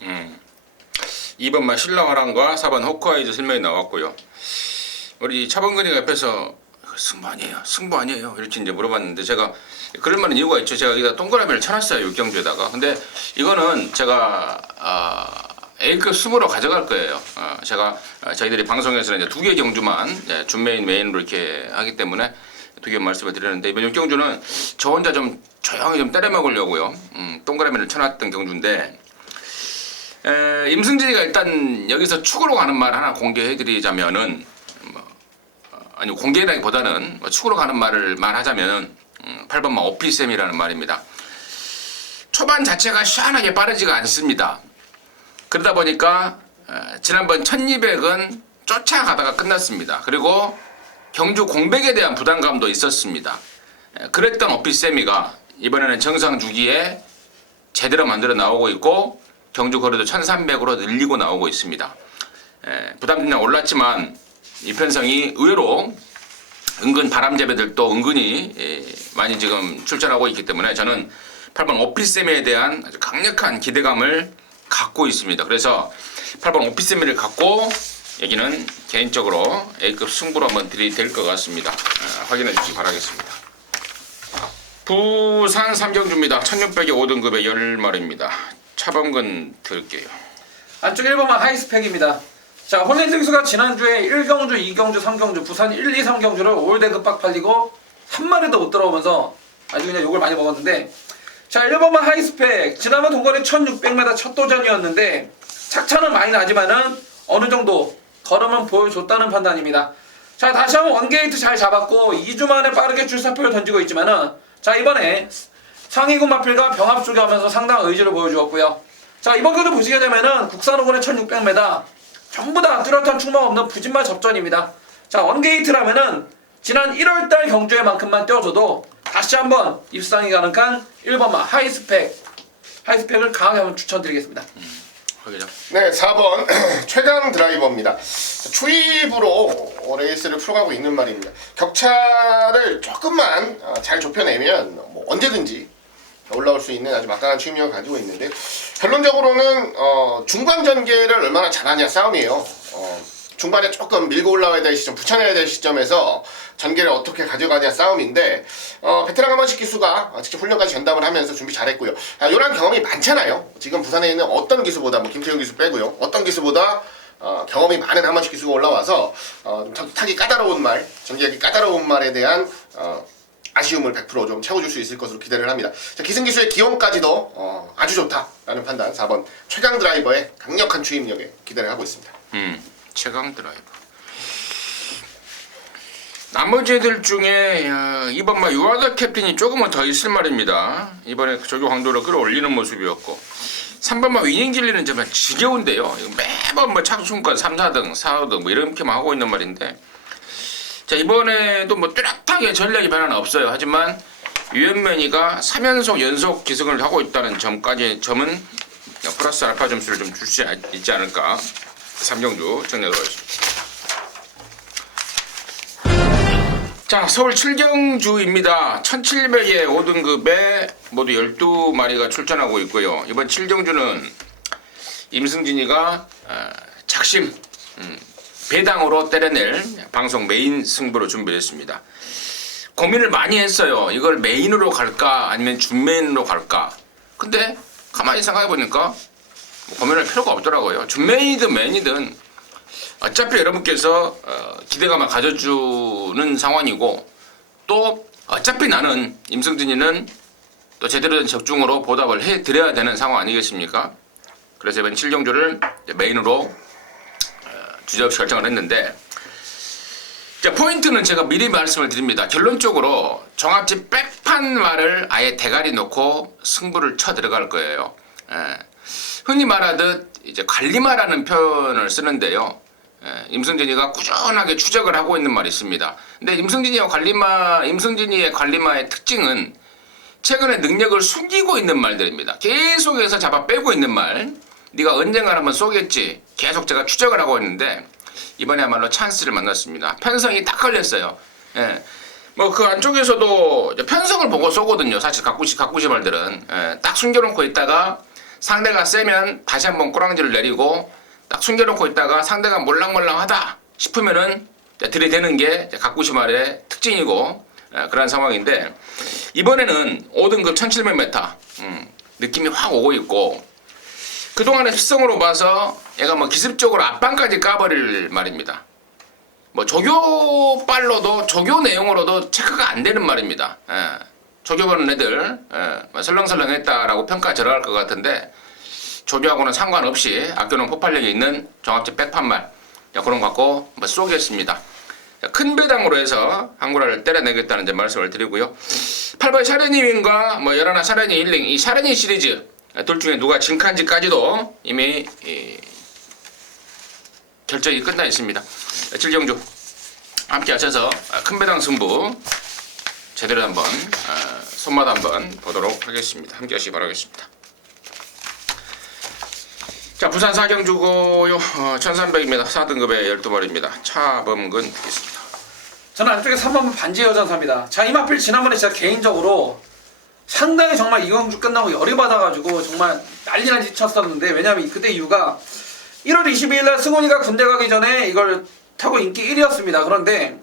2번만 신라화랑과 4번 호크아이즈 설명이 나왔고요. 우리 차범근이가 옆에서 승부 아니에요, 승부 아니에요 이렇게 이제 물어봤는데 제가 그럴 만한 이유가 있죠. 제가 여기다 동그라미를 쳐놨어요, 6경주에다가. 근데 이거는 제가 A급 승부로 가져갈 거예요. 제가 저희들이 방송에서는 이제 2개 경주만 준메인으로 이렇게 하기 때문에 2개 말씀을 드렸는데 이번 6경주는 저 혼자 좀 조용히 좀 때려 먹으려고요. 동그라미를 쳐놨던 경주인데 임승진이가 일단 여기서 축으로 가는 말 하나 공개해드리자면은 아니 공개라기보다는 축으로 가는 말을 말하자면은 8번만 오피쌤이라는 말입니다. 초반 자체가 시원하게 빠르지가 않습니다. 그러다 보니까 지난번 1200은 쫓아가다가 끝났습니다. 그리고 경주 공백에 대한 부담감도 있었습니다. 그랬던 오피쌤이가 이번에는 정상 주기에 제대로 만들어 나오고 있고 경주 거리도 1300으로 늘리고 나오고 있습니다. 부담이 올랐지만 이 편성이 의외로 은근 바람잡이들도 은근히 많이 지금 출전하고 있기 때문에 저는 8번 오피쌤에 대한 아주 강력한 기대감을 갖고 있습니다. 그래서 8번 오피쌤을 갖고 여기는 개인적으로 A급 승부로 한번 들이댈 것 같습니다. 확인해 주시기 바라겠습니다. 부산 3경주입니다. 1600의 5등급의 10마리입니다. 차범근 들게요. 안쪽 1번만 하이스펙입니다. 자, 홀랜드 기수가 지난주에 1경주, 2경주, 3경주, 부산 1, 2, 3경주를 올대급 박 팔리고 한 마리도 못 들어오면서 아주 그냥 욕을 많이 먹었는데 자, 1번만 하이스펙 지난번 동거리 1600m 첫 도전이었는데 착차는 많이 나지만은 어느 정도 걸음은 보여줬다는 판단입니다. 자, 다시 한번 원게이트 잘 잡았고 2주 만에 빠르게 출사표를 던지고 있지만은 자, 이번에 상위군 마필과 병합 쪽에 하면서 상당한 의지를 보여주었고요. 자, 이번 경주 보시게 되면은 국산 5군의 1600m 전부 다 뚜렷한 충망 없는 부진말 접전입니다. 자, 원게이트라면은 지난 1월달 경주에만큼만 떼어줘도 다시 한번 입상이 가능한 1번마 하이스펙을 강하게 한번 추천드리겠습니다. 하기죠. 네, 4번 최강 드라이버입니다. 추입으로 레이스를 풀어가고 있는 말입니다. 격차를 조금만 잘 좁혀내면 뭐 언제든지 올라올 수 있는 아주 막강한 추입력을 가지고 있는데, 결론적으로는 중반 전개를 얼마나 잘하냐 싸움이에요. 중반에 조금 밀고 올라와야 될 시점, 붙여내야 될 시점에서 전개를 어떻게 가져가냐 싸움인데, 베테랑 한번씩 기수가 직접 훈련까지 전담을 하면서 준비 잘했고요. 이런 경험이 많잖아요. 지금 부산에 있는 어떤 기수보다, 뭐 김태형 기수 빼고요, 어떤 기수보다 경험이 많은 한번씩 기수가 올라와서 타기 까다로운 말, 전개하기 까다로운 말에 대한 아쉬움을 100% 좀 채워줄 수 있을 것으로 기대를 합니다. 자, 기승기수의 기용까지도 아주 좋다라는 판단, 4번 최강 드라이버의 강력한 추임력에 기대를 하고 있습니다. 최강 드라이버. 나머지 애들 중에 이번 유아다 캡틴이 조금은 더 있을 말입니다. 이번에 적용 강도를 끌어올리는 모습이었고, 3번 위닝 길리는 정말 지겨운데요. 매번 착순권 3, 4등, 4등 뭐 이렇게만 하고 있는 말인데, 자, 이번에도 뚜렷하게 전략이 변화는 없어요. 하지만 유현면이가 3연속 연속 기승을 하고 있다는 점은 플러스 알파 점수를 좀 줄 수 있지 않을까. 3경주 정리하도록 하겠습니다. 자, 서울 7경주입니다. 1700의 5등급에 모두 12마리가 출전하고 있고요. 이번 7경주는 임승진이가 작심 배당으로 때려낼 방송 메인 승부로 준비했습니다. 고민을 많이 했어요. 이걸 메인으로 갈까 아니면 준메인으로 갈까. 근데 가만히 생각해보니까 고민할 필요가 없더라고요. 준메인이든 메인이든 어차피 여러분께서 기대감을 가져주는 상황이고, 또 어차피 나는 임승진이는 또 제대로 된 적중으로 보답을 해드려야 되는 상황 아니겠습니까? 그래서 이번 7경주를 메인으로 주저없이 결정을 했는데, 자, 포인트는 제가 미리 말씀을 드립니다. 결론적으로 종합집 백판말을 아예 대가리 놓고 승부를 쳐 들어갈 거예요. 흔히 말하듯 이제 관리마라는 표현을 쓰는데요. 임승진이가 꾸준하게 추적을 하고 있는 말이 있습니다. 근데 임승진이의 관리마의 특징은 최근에 능력을 숨기고 있는 말들입니다. 계속해서 잡아 빼고 있는 말. 네가 언젠가 한번 쏘겠지. 계속 제가 추적을 하고 있는데, 이번에야말로 찬스를 만났습니다. 편성이 딱 걸렸어요. 그 안쪽에서도 편성을 보고 쏘거든요. 사실 가꾸시 말들은. 딱 숨겨놓고 있다가 상대가 세면 다시 한번 꼬랑지를 내리고, 딱 숨겨놓고 있다가 상대가 몰랑몰랑하다 싶으면은 들이대는 게 가꾸시 말의 특징이고, 그런 상황인데, 이번에는 5등급 1700m 느낌이 확 오고 있고, 그동안의 습성으로 봐서 얘가 기습적으로 앞방까지 까버릴 말입니다. 조교 내용으로도 체크가 안 되는 말입니다. 조교하는 애들 설렁설렁 했다라고 평가 들어갈 것 같은데, 조교하고는 상관없이 아껴놓은 폭발력이 있는 종합집 백판말, 그런 거 갖고 쏘겠습니다. 큰 배당으로 해서 한구라를 때려내겠다는 말씀을 드리고요. 8번 샤르니윈과 11 샤르니 힐링, 이 샤르니 시리즈 둘 중에 누가 진칸지까지도 이미 결정이 끝나 있습니다. 7경주 함께 하셔서 큰 배당 승부 제대로 한번 손맛 한번 보도록 하겠습니다. 함께 하시기 바라겠습니다. 자, 부산 4경주고요. 1300입니다. 4등급의 12마리입니다. 차범근 되겠습니다. 저는 안쪽에 3번 반지의 여전사입니다. 자, 이마필 지난번에 제가 개인적으로 상당히 정말 이경주 끝나고 열이 받아가지고 정말 난리난리 쳤었는데, 왜냐면 그때 이유가 1월 22일날 승훈이가 군대 가기 전에 이걸 타고 인기 1위였습니다. 그런데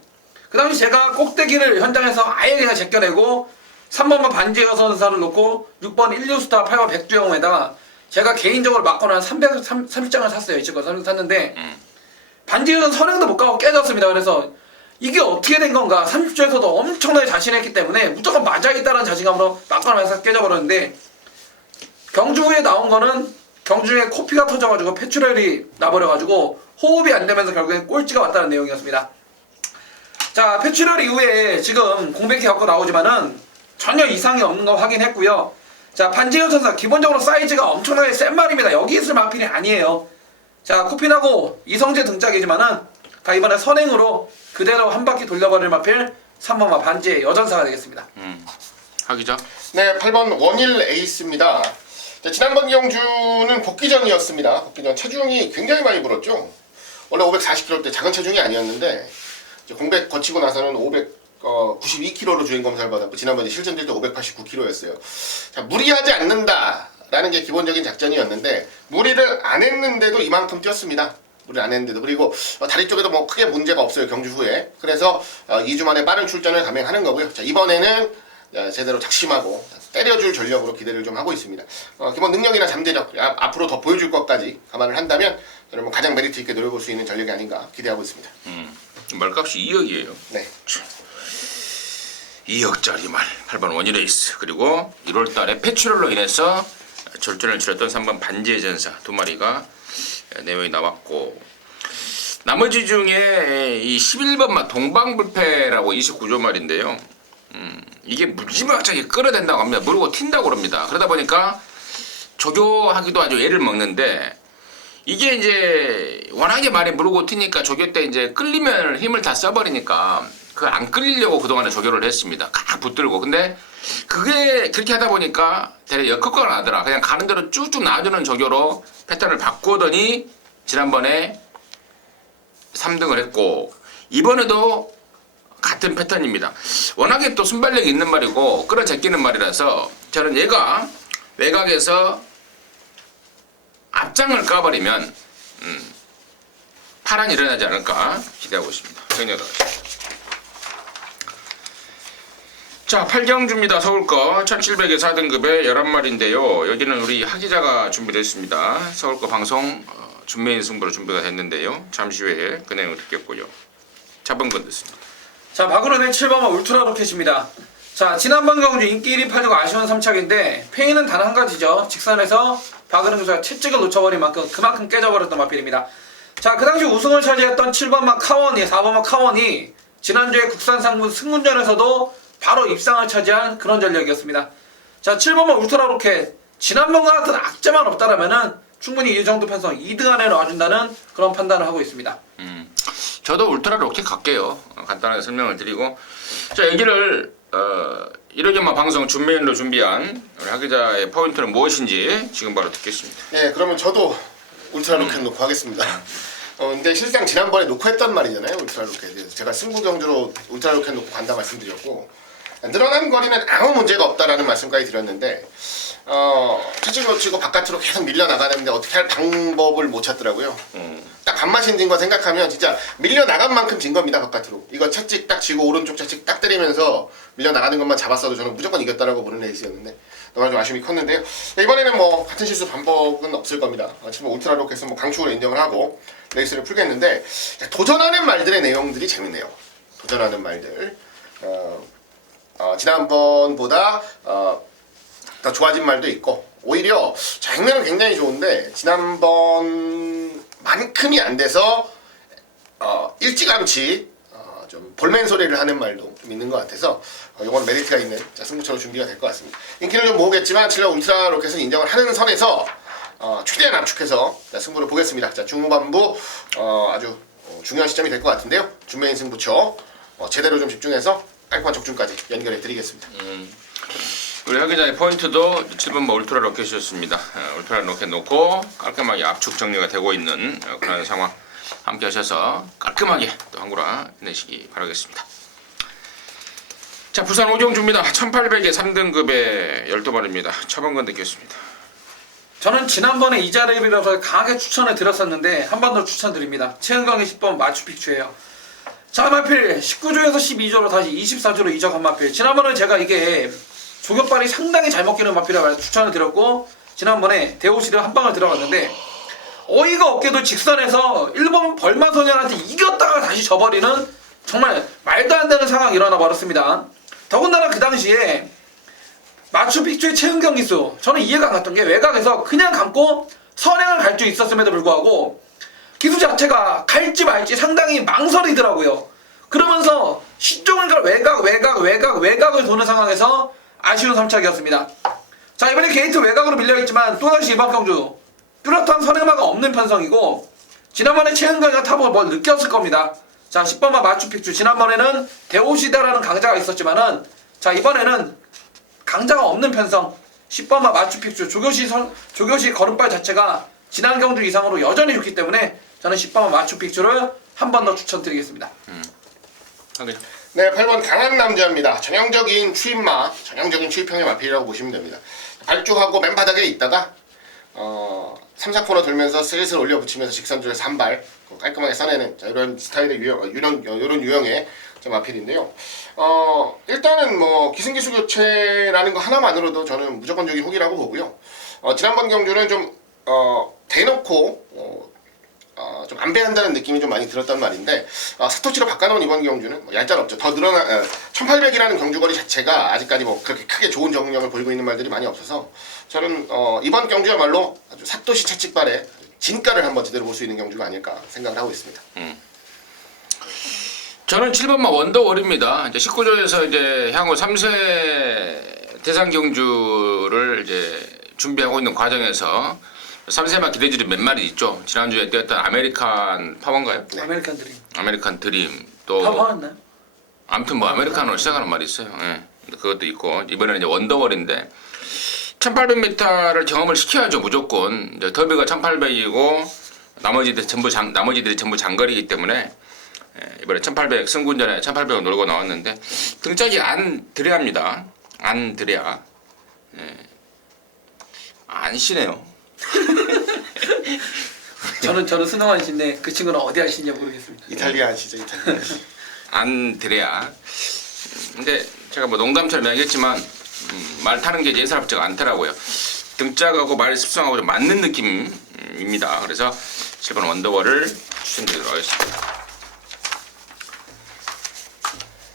그 당시 제가 꼭대기를 현장에서 아예 그냥 제껴내고 3번만 반지의 여전사를 놓고 6번 1뉴스타 8번 백두영에다가 제가 개인적으로 맞고는 한 330장을 샀어요. 이 친구가 샀는데 반지의 여전 선행도 못 가고 깨졌습니다. 그래서 이게 어떻게 된 건가, 30조에서도 엄청나게 자신했기 때문에 무조건 맞아있다는 자신감으로 막거나 깨져버렸는데, 경주 후에 나온 거는 경주에 코피가 터져가지고 폐출혈이 나버려가지고 호흡이 안 되면서 결국엔 꼴찌가 왔다는 내용이었습니다. 자, 폐출혈 이후에 지금 공백기 갖고 나오지만은 전혀 이상이 없는 거 확인했고요. 자, 반지의 여전사 기본적으로 사이즈가 엄청나게 센 말입니다. 여기 있을 마필이 아니에요. 자, 코피나고 이성재 등짝이지만은 이번에 선행으로 그대로 한 바퀴 돌려버릴 마필 3번과 반지의 여전사가 되겠습니다. 하기죠. 네, 8번 원일 에이스입니다. 자, 지난번 이경주는 복귀전이었습니다. 복귀전 체중이 굉장히 많이 불었죠. 원래 540kg 대 작은 체중이 아니었는데 이제 공백 거치고 나서는 592kg로 주행 검사를 받았고 지난번에 실전될 때 589kg였어요. 자, 무리하지 않는다라는 게 기본적인 작전이었는데 무리를 안 했는데도 이만큼 뛰었습니다. 무리를 안 했는데도. 그리고 다리 쪽에도 뭐 크게 문제가 없어요. 경주 후에. 그래서 2주 만에 빠른 출전을 감행하는 거고요. 자, 이번에는 제대로 작심하고 때려줄 전력으로 기대를 좀 하고 있습니다. 기본 능력이나 잠재력, 앞으로 더 보여줄 것까지 감안을 한다면 저는 뭐 가장 메리트 있게 노려볼 수 있는 전력이 아닌가 기대하고 있습니다. 말값이 2억이에요. 네. 2억짜리 말 8번 원이레이스 그리고 1월달에 폐출혈로 인해서 절전을 치렀던 3번 반지의 전사 두 마리가 내용이 나왔고 나머지 중에 이 11번 말 동방불패라고 29조 말인데요. 이게 무지막지하게 끌어댄다고 합니다. 모르고 튄다고 그럽니다. 그러다 보니까 조교하기도 아주 애를 먹는데 이게 이제 워낙에 많이 물고 튀니까 조교 때 이제 끌리면 힘을 다 써버리니까 그 안 끌리려고 그동안에 조교를 했습니다. 칵 붙들고. 근데 그게 그렇게 하다 보니까 대략 역효과가 나더라. 그냥 가는 대로 쭉쭉 놔주는 조교로 패턴을 바꾸더니 지난번에 3등을 했고 이번에도 같은 패턴입니다. 워낙에 또 순발력이 있는 말이고 끌어제끼는 말이라서 저는 얘가 외곽에서 앞장을 까버리면 파란이 일어나지 않을까 기대하고 있습니다. 정리하도록 자, 8경주입니다. 서울거 1700에 4등급의 11마리인데요. 여기는 우리 하기자가 준비를 했습니다. 서울거 방송 준메인 승부로 준비가 됐는데요. 잠시 후에 그 내용을 듣겠고요. 잡은 건 듣습니다. 자, 박으로는 7번마 울트라 로켓입니다. 자, 지난번 경주 인기 1위 팔리고 아쉬운 3착인데 페이는 단 한 가지죠. 직선에서 박은영 선수가 채찍을 놓쳐버린 만큼 그만큼 깨져버렸던 마필입니다. 자, 그 당시 우승을 차지했던 7번마 카원이 4번마 카원이 지난주에 국산상무 승문전에서도 바로 입상을 차지한 그런 전력이었습니다. 자, 7번마 울트라 로켓 지난번과 같은 악재만 없다라면은 충분히 이 정도 편성 2등 안에 넣어준다는 그런 판단을 하고 있습니다. 저도 울트라 로켓 갈게요. 간단하게 설명을 드리고 자, 여기를 1호견만 방송 준메인으로 준비한 우리 하기자의 포인트는 무엇인지 지금 바로 듣겠습니다. 네, 그러면 저도 울트라 로켓 놓고 하겠습니다. 근데 실상 지난번에 놓고 했단 말이잖아요. 울트라 로켓. 제가 승부 경주로 울트라 로켓 놓고 간다 말씀드렸고 늘어난 거리는 아무 문제가 없다라는 말씀까지 드렸는데 채찍 놓치고 바깥으로 계속 밀려나가는데 어떻게 할 방법을 못 찾더라고요. 딱 반마신 진 거 생각하면 진짜 밀려나간 만큼 진 겁니다. 바깥으로. 이거 채찍 딱 쥐고 오른쪽 채찍 딱 때리면서 밀려나가는 것만 잡았어도 저는 무조건 이겼다라고 보는 레이스였는데 너무 좀 아쉬움이 컸는데요. 이번에는 뭐 같은 실수 반복은 없을 겁니다. 지금 울트라 로켓은 뭐 강축으로 인정을 하고 레이스를 풀겠는데 도전하는 말들의 내용들이 재밌네요. 도전하는 말들. 지난번보다 더 좋아진 말도 있고 오히려 장면은 굉장히 좋은데 지난번만큼이 안 돼서 일찌감치 좀 볼멘 소리를 하는 말도 좀 있는 것 같아서 이건 메리트가 있는 승부처로 준비가 될 것 같습니다. 인기를 좀 모으겠지만 7번 울트라 로켓은 인정을 하는 선에서 최대한 압축해서 승부를 보겠습니다. 자, 중후반부 아주 중요한 시점이 될 것 같은데요. 준메인 승부처 제대로 좀 집중해서 깔끔한 적중까지 연결해 드리겠습니다. 우리 하기자의 포인트도 7번 울트라 로켓이었습니다. 울트라 로켓 놓고 깔끔하게 압축 정리가 되고 있는 그런 상황 함께 하셔서 깔끔하게 또 한구라 내시기 바라겠습니다. 자, 부산 오경주입니다. 1800에 3등급의 12마리입니다. 처방건 듣겠습니다. 저는 지난번에 이 자리라서 강하게 추천을 드렸었는데 한 번 더 추천드립니다. 최은강의 10번 마추픽추예요. 자, 마필 19조에서 12조로 다시 24조로 이적한 마필. 지난번에 제가 이게 조격발이 상당히 잘 먹히는 마필이라고 추천을 드렸고 지난번에 대호시를 한 방을 들어갔는데 어이가 없게도 직선에서 일본 벌마소년한테 이겼다가 다시 져버리는 정말 말도 안 되는 상황이 일어나 버렸습니다. 더군다나 그 당시에 마추픽추의 최은경 기수 저는 이해가 안 갔던 게 외곽에서 그냥 감고 선행을 갈 수 있었음에도 불구하고 기수 자체가 갈지 말지 상당히 망설이더라고요. 그러면서 시종일관 외곽을 도는 상황에서 아쉬운 3착이었습니다. 자, 이번에 게이트 외곽으로 밀려있지만 또다시 이번 경주 뚜렷한 선행마가 없는 편성이고 지난번에 최은경이가 타보고 뭘 느꼈을 겁니다. 자, 10번마 마추픽추 지난번에는 대오시다라는 강자가 있었지만은 자, 이번에는 강자가 없는 편성 10번마 마추픽추 조교시 걸음발 자체가 지난 경주 이상으로 여전히 좋기 때문에 저는 10번마 마추픽추를 한 번 더 추천드리겠습니다. 하긴. 네, 8번 강한 남자입니다. 전형적인 추입마, 전형적인 추입형의 마필이라고 보시면 됩니다. 발주하고 맨 바닥에 있다가 3, 4코너 돌면서 슬슬 올려 붙이면서 직선줄에서 한 발 깔끔하게 써내는 이런 스타일의 이런 유형의 마필인데요. 일단은 뭐 기승기수 교체라는 거 하나만으로도 저는 무조건적인 호기라고 보고요. 지난번 경주는 좀 대놓고 좀 안배한다는 느낌이 좀 많이 들었단 말인데 사토치로 바꿔놓은 이번 경주는 뭐 얄짤없죠. 더 늘어나 1800이라는 경주거리 자체가 아직까지 뭐 그렇게 크게 좋은 정력을 보이고 있는 말들이 많이 없어서 저는 이번 경주야말로 아주 사토시 채찍발에 진가를 한번 제대로 볼 수 있는 경주가 아닐까 생각을 하고 있습니다. 저는 7번마 원더월입니다. 이제 19조에서 이제 향후 3세 대상 경주를 이제 준비하고 있는 과정에서 3세마 기대주들이 몇 마리 있죠. 지난주에 뛰었던 아메리칸 파워인가요? 아메리칸 드림. 아메리칸 드림 또 파워였나요? 아무튼 뭐 아메리칸으로 시작하는 말이 있어요. 예. 그것도 있고 이번에는 이제 원더월인데 1800m를 경험을 시켜야죠. 무조건. 이제 더비가 1800이고 나머지들이 전부 장거리이기 때문에 이번에 1800 승군전에 1800을 놀고 나왔는데 등짝이 안드레아입니다. 안드레아. 안시네요. 저는 순응한 씨인데 그 친구는 어디 하시는지 모르겠습니다. 이탈리아 아시죠? 이탈리아. 안드레아. 근데 제가 뭐 농담처럼 얘기했지만 말 타는 게 예사롭지가 않더라고요. 등짝하고 말 습성하고 좀 맞는 느낌입니다. 그래서 7번 원더월을 추천드리도록 하겠습니다.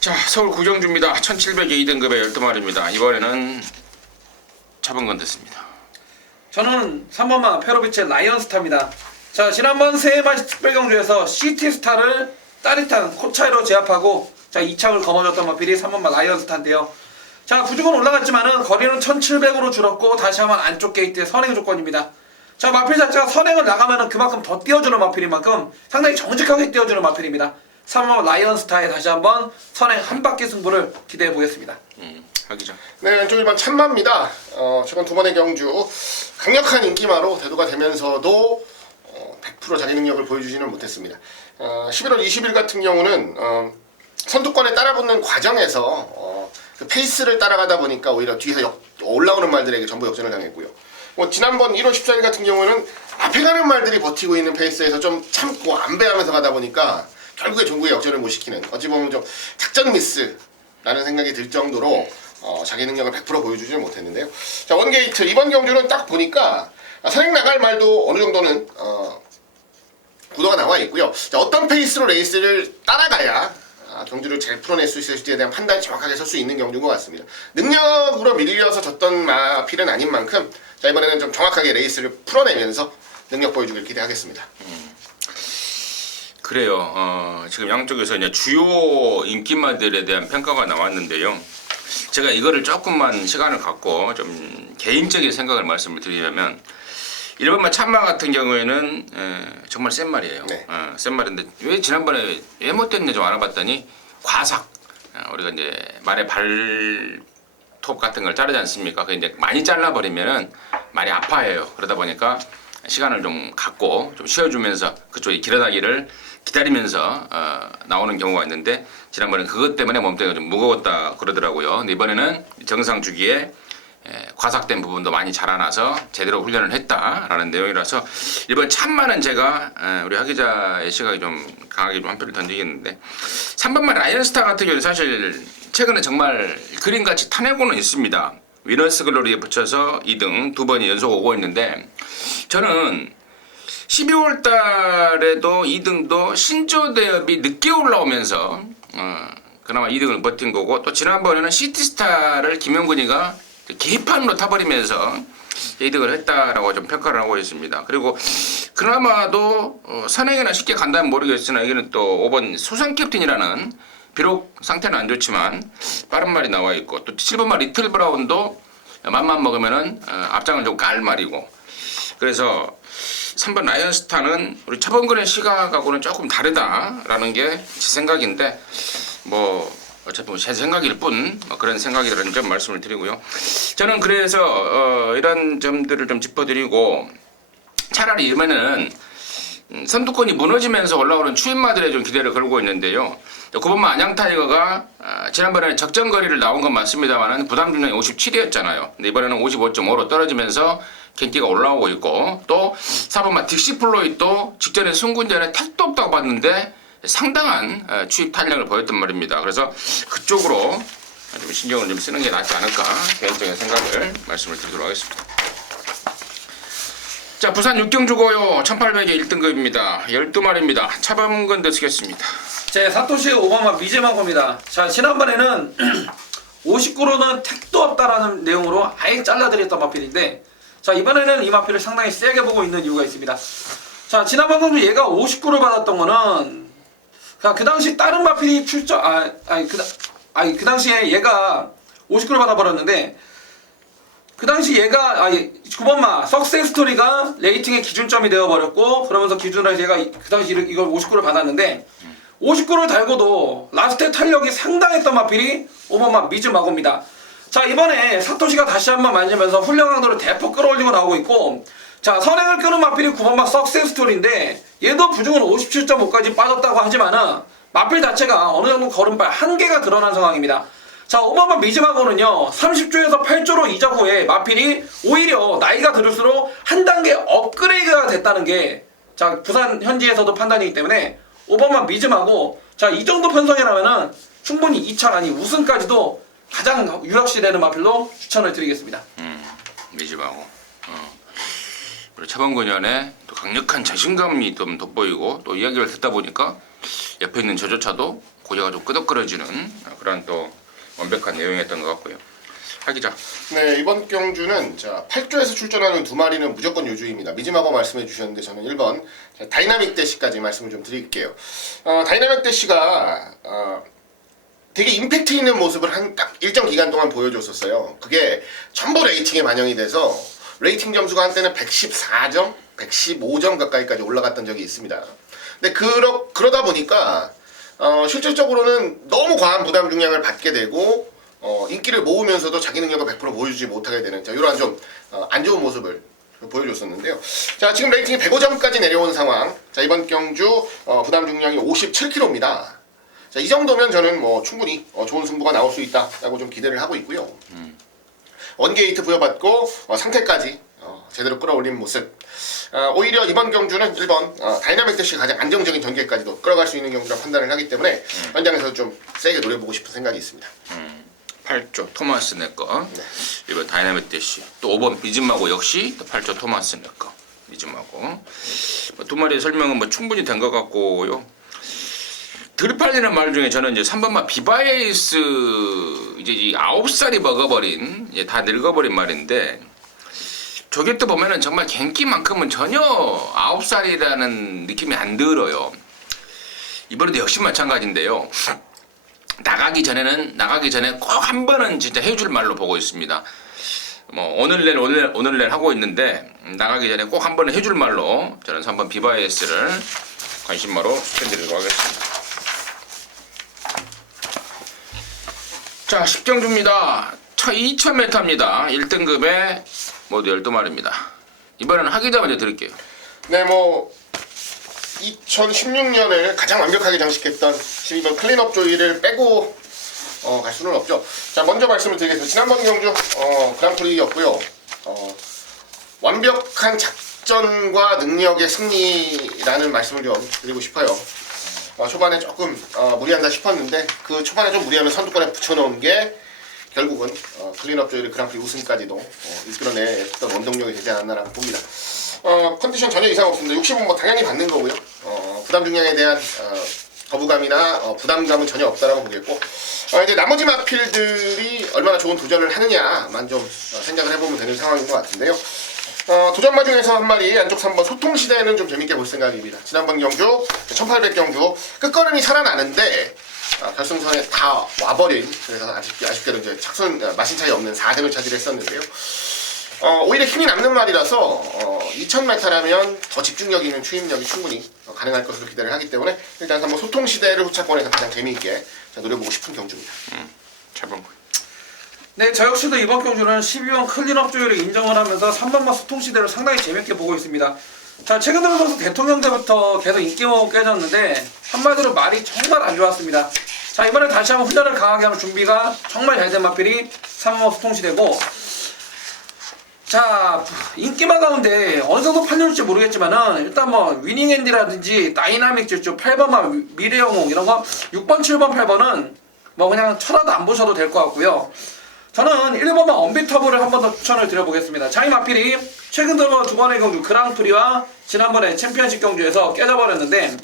자, 서울 구경주입니다. 1700의 2등급의 12마리입니다. 이번에는 잡은 건 됐습니다. 저는 3번마 페로비치의 라이언스타입니다. 자, 지난번 새해맞이 특별경주에서 시티스타를 따릿한 코차이로 제압하고 자 2착을 거머쥐었던 마필이 3번마 라이언스타인데요. 자, 부족은 올라갔지만은 거리는 1700으로 줄었고 다시 한번 안쪽 게이트의 선행 조건입니다. 자, 마필 자체가 선행을 나가면은 그만큼 더 띄워주는 마필인 만큼 상당히 정직하게 띄워주는 마필입니다. 3번마 라이언스타에 다시 한번 선행 한 바퀴 승부를 기대해 보겠습니다. 하기죠. 네, 왼쪽 1번 참마입니다. 최근 두 번의 경주 강력한 인기마로 대두가 되면서도 100% 자기 능력을 보여주지는 못했습니다. 11월 20일 같은 경우는 선두권에 따라붙는 과정에서 그 페이스를 따라가다 보니까 오히려 뒤에서 올라오는 말들에게 전부 역전을 당했고요. 뭐 지난번 1월 14일 같은 경우는 앞에 가는 말들이 버티고 있는 페이스에서 좀 참고 안배하면서 가다 보니까 결국에 종국에 역전을 못 시키는 어찌 보면 좀 작전 미스라는 생각이 들 정도로 자기 능력을 100% 보여주지는 못했는데요. 자, 원게이트 이번 경주는 딱 보니까 선행 나갈 말도 어느 정도는 구도가 나와 있고요. 자, 어떤 페이스로 레이스를 따라가야 경주를 잘 풀어낼 수 있을지에 대한 판단이 정확하게 설 수 있는 경주인 것 같습니다. 능력으로 밀려서 졌던 마필은 아닌 만큼 자, 이번에는 좀 정확하게 레이스를 풀어내면서 능력 보여주길 기대하겠습니다. 그래요. 지금 양쪽에서 이제 주요 인기마들에 대한 평가가 나왔는데요. 제가 이거를 조금만 시간을 갖고 좀 개인적인 생각을 말씀을 드리자면 1번마 참마 같은 경우에는 정말 센 말이에요. 네. 센 말인데 왜 지난번에 왜 못됐는지 좀 알아봤더니 과삭. 우리가 이제 말의 발톱 같은 걸 자르지 않습니까? 그 이제 많이 잘라버리면은 말이 아파해요. 그러다 보니까 시간을 좀 갖고 좀 쉬어주면서 그쪽이 길어나기를 기다리면서 나오는 경우가 있는데 지난번에 그것 때문에 몸뚱이가 좀 무거웠다 그러더라고요. 근데 이번에는 정상 주기에 과삭된 부분도 많이 자라나서 제대로 훈련을 했다라는 내용이라서 이번 참마는 제가 우리 하 기자의 시각이 좀 강하게 좀 한 표를 던지겠는데 3번마 라이언스타 같은 경우는 사실 최근에 정말 그림같이 타내고는 있습니다. 위너스 글로리에 붙여서 2등 2번이 연속 오고 있는데 저는 12월 달에도 2등도 신조 대업이 늦게 올라오면서 그나마 2등을 버틴 거고 또 지난번에는 시티스타를 김영근이가 개판으로 타버리면서 2등을 했다라고 좀 평가를 하고 있습니다. 그리고 그나마도 선행에는 쉽게 간다면 모르겠으나 여기는 또 5번 수상 캡틴이라는 비록 상태는 안 좋지만 빠른 말이 나와 있고 또 7번말 리틀 브라운도 맘만 먹으면은 앞장을 좀 깔 말이고 그래서 3번 라이언스타는 우리 처번근의 시각하고는 조금 다르다라는 게 제 생각인데 뭐 어차피 제 생각일 뿐 그런 생각이라는 점 말씀을 드리고요. 저는 그래서 이런 점들을 좀 짚어드리고 차라리 이번에는 선두권이 무너지면서 올라오는 추임마들에 좀 기대를 걸고 있는데요. 9번마 안양타이거가 지난번에는 적정거리를 나온 건 맞습니다만 부담 중량이 57이었잖아요. 근데 이번에는 55.5로 떨어지면서 경기가 올라오고 있고, 또 4번마 딕시플로이도 직전에 승군전에 택도 없다고 봤는데 상당한 추입 탄력을 보였단 말입니다. 그래서 그쪽으로 좀 신경을 좀 쓰는 게 낫지 않을까 개인적인 생각을 말씀을 드리도록 하겠습니다. 자, 부산 6경주고요. 1800의 1등급입니다. 12마리입니다. 차범근대 쓰겠습니다. 제 사토시 오바마 미제만 겁니다. 자, 지난번에는 59로는 택도 없다라는 내용으로 아예 잘라드렸던 마필인데, 자, 이번에는 이 마필을 상당히 세게 보고 있는 이유가 있습니다. 자, 지난번 경주 얘가 59를 받았던 거는 그 당시 다른 마필이 출전 그 당시에 얘가 59를 받아버렸는데, 그 당시 얘가 9번마 석센 스토리가 레이팅의 기준점이 되어버렸고, 그러면서 기준으로 해서 얘가 그 당시 이걸 59를 받았는데, 59를 달고도 라스트 탄력이 상당했던 마필이 5번마 미즈마고입니다. 자, 이번에 사토시가 다시 한번 만지면서 훈련 강도를 대폭 끌어올리고 나오고 있고, 자, 선행을 끄는 마필이 9번마 석센 스토리인데, 얘도 부중은 57.5까지 빠졌다고 하지만은 마필 자체가 어느 정도 걸음발 한계가 드러난 상황입니다. 자, 5번마 미즈마고는요 30조에서 8조로 이적 후에 마필이 오히려 나이가 들을수록 한 단계 업그레이드가 됐다는 게 자, 부산 현지에서도 판단이기 때문에 5번마 미즈마고, 자, 이 정도 편성이라면은 충분히 2차 아니 우승까지도 가장 유력시되는 마필로 추천을 드리겠습니다. 미즈마고. 그리고 차범근연에 또 강력한 자신감이 좀 돋보이고, 또 이야기를 듣다 보니까 옆에 있는 저조차도 고개가 좀 끄덕거려지는 그런 또 완벽한 내용이었던 것 같고요. 하 기자. 네, 이번 경주는 자 8조에서 출전하는 두 마리는 무조건 요주입니다. 미즈마고 말씀해 주셨는데 저는 1번 다이나믹 대시까지 말씀을 좀 드릴게요. 다이나믹 대시가 되게 임팩트 있는 모습을 딱 일정 기간 동안 보여줬었어요. 그게 전부 레이팅에 반영이 돼서 레이팅 점수가 한때는 114점, 115점 가까이까지 올라갔던 적이 있습니다. 근데 그러다 보니까 실질적으로는 너무 과한 부담 중량을 받게 되고 인기를 모으면서도 자기 능력을 100% 보여주지 못하게 되는 이러한 좀 안 좋은 모습을 보여줬었는데요. 자, 지금 레이팅이 105점까지 내려온 상황. 자, 이번 경주 부담 중량이 57kg입니다. 자, 이 정도면 저는 뭐 충분히 좋은 승부가 나올 수 있다라고 좀 기대를 하고 있고요. 원게이트 부여받고 상태까지 제대로 끌어올린 모습. 오히려 이번 경주는 1번 다이나믹 대시 가장 안정적인 전개까지도 끌어갈 수 있는 경주라 판단을 하기 때문에 현장에서 좀 세게 노려보고 싶은 생각이 있습니다. 8조 토마스 네거. 네. 1번 다이나믹 대시. 또 5번 미즈마고 역시 또 8조 토마스 네거. 미즈마고. 두 마리의 설명은 뭐 충분히 된 것 같고요. 드리팔리는 말 중에 저는 이제 3번마 비바에이스 이제 9살이 먹어버린 이제 다 늙어버린 말인데, 저게 또 보면은 정말 갱기만큼은 전혀 9살이라는 느낌이 안 들어요. 이번에도 역시 마찬가지인데요. 나가기 전에 꼭 한 번은 진짜 해줄 말로 보고 있습니다. 뭐 오늘 내일 하고 있는데 나가기 전에 꼭 한 번은 해줄 말로 저는 3번 비바에이스를 관심마로 추천드리도록 하겠습니다. 자, 10경주입니다. 2000m입니다. 1등급에 모두 12마리입니다. 이번에는 하기자 먼저 드릴게요. 네, 뭐 2016년을 가장 완벽하게 장식했던 12번 클린업 조이를 빼고 갈 수는 없죠. 자, 먼저 말씀을 드리겠습니다. 지난번 경주 그랑프리였고요. 완벽한 작전과 능력의 승리라는 말씀을 좀 드리고 싶어요. 초반에 조금 무리한다 싶었는데 그 초반에 좀 무리하면 선두권에 붙여놓은 게 결국은 클린업 조이를 그랑프리 우승까지도 이끌어냈던 원동력이 되지 않았나라고 봅니다. 컨디션 전혀 이상 없습니다. 60은 뭐 당연히 받는 거고요. 부담 중량에 대한 거부감이나 부담감은 전혀 없다라고 보겠고, 이제 나머지 마필들이 얼마나 좋은 도전을 하느냐만 좀 생각을 해보면 되는 상황인 것 같은데요. 도전마 중에서 한 마리 안쪽 3번 소통시대는 좀 재밌게 볼 생각입니다. 지난번 경주 1800 경주 끝걸음이 살아나는데 결승선에 다 와버린, 그래서 아쉽게도 이제 착순 마신 차이 없는 4등을 차지했었는데요. 오히려 힘이 남는 말이라서 2000m라면 더 집중력 있는 추임력이 충분히 가능할 것으로 기대를 하기 때문에 일단 한번 소통 시대를 후차권에서 가장 재미있게 노려보고 싶은 경주입니다. 차범근. 네, 저 역시도 이번 경주는 12번 클린업 조율을 인정을 하면서 3번마 소통시대를 상당히 재밌게 보고 있습니다. 자, 최근 들어서 대통령 때부터 계속 인기모으고 깨졌는데 한마디로 말이 정말 안 좋았습니다. 자, 이번에 다시 한번 훈련을 강하게 하는 준비가 정말 잘 된 마필이 3번마 소통시대고, 자, 인기마 가운데 어느 정도 팔려줄지 모르겠지만은 일단 뭐 위닝앤디라든지 다이나믹 질주, 8번마 미래영웅 이런 거 6번, 7번, 8번은 뭐 그냥 쳐다도 안 보셔도 될 것 같고요. 저는 1번만 언비터블을 한 번 더 추천을 드려보겠습니다. 자이 마필이 최근 들어 두 번의 경주 그랑프리와 지난번에 챔피언십 경주에서 깨져버렸는데,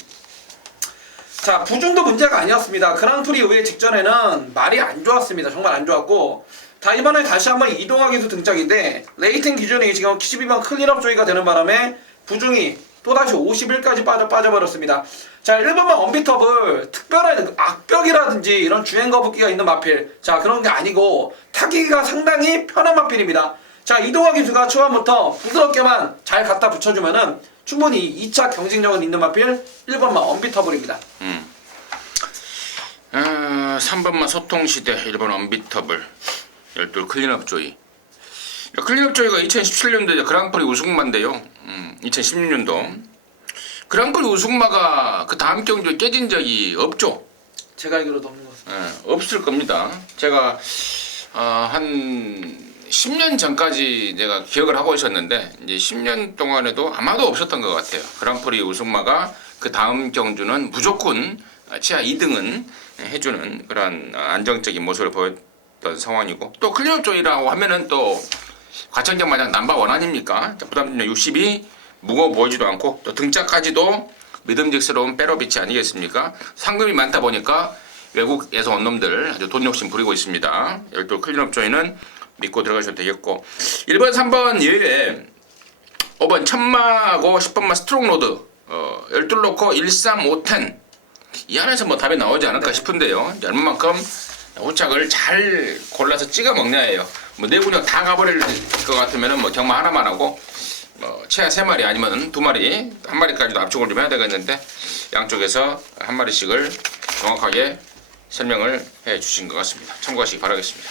자, 부중도 문제가 아니었습니다. 그랑프리 이후에 직전에는 말이 안 좋았습니다. 정말 안 좋았고, 자, 이번에 다시 한번 이동화 기수 등장인데 레이팅 기준이 지금 12번 클린업 조이가 되는 바람에 부중이 또다시 51까지 빠져버렸습니다. 자, 1번만 언비터블 특별한 악벽이라든지 이런 주행 거북기가 있는 마필, 자, 그런 게 아니고 타기가 상당히 편한 마필입니다. 자, 이동화 기수가 초반부터 부드럽게만 잘 갖다 붙여주면은 충분히 2차 경쟁력은 있는 마필 1번만 언비터블입니다. 3번만 소통시대, 1번 언비터블, 12 클린업 조이. 클린업 조이가 2017년도에 그랑프리 우승마인데요. 2016년도 그랑프리 우승마가 그 다음 경주에 깨진 적이 없죠. 제가 알기로도 없는 것 같습니다. 없을 겁니다. 제가 한 10년 전까지 제가 기억을 하고 있었는데 이제 10년 동안에도 아마도 없었던 것 같아요. 그랑프리 우승마가 그 다음 경주는 무조건 치아 2등은 해주는 그런 안정적인 모습을 보였던 상황이고, 또 클리어 쪽이라고 하면은 또 과천경 마냥 넘버원 아닙니까? 부담력 60이 무거워 보이지도 않고 또 등짝까지도 믿음직스러운 백업이치 아니겠습니까? 상금이 많다 보니까 외국에서 온 놈들 아주 돈 욕심 부리고 있습니다. 12 클린업 조이는 믿고 들어가셔도 되겠고, 1번, 3번 예외에 5번 천마하고 10번마 스트롱로드 12 놓고 1, 3, 5, 10 이 안에서 뭐 답이 나오지 않을까 싶은데요. 얼마만큼 호착을 잘 골라서 찍어 먹냐예요. 뭐 내구력 다 가버릴 것 같으면은 뭐 경마 하나만 하고 최하 3마리 아니면 2마리, 1마리까지도 압축을 좀 해야 되겠는데 양쪽에서 한 마리씩을 정확하게 설명을 해 주신 것 같습니다. 참고하시기 바라겠습니다.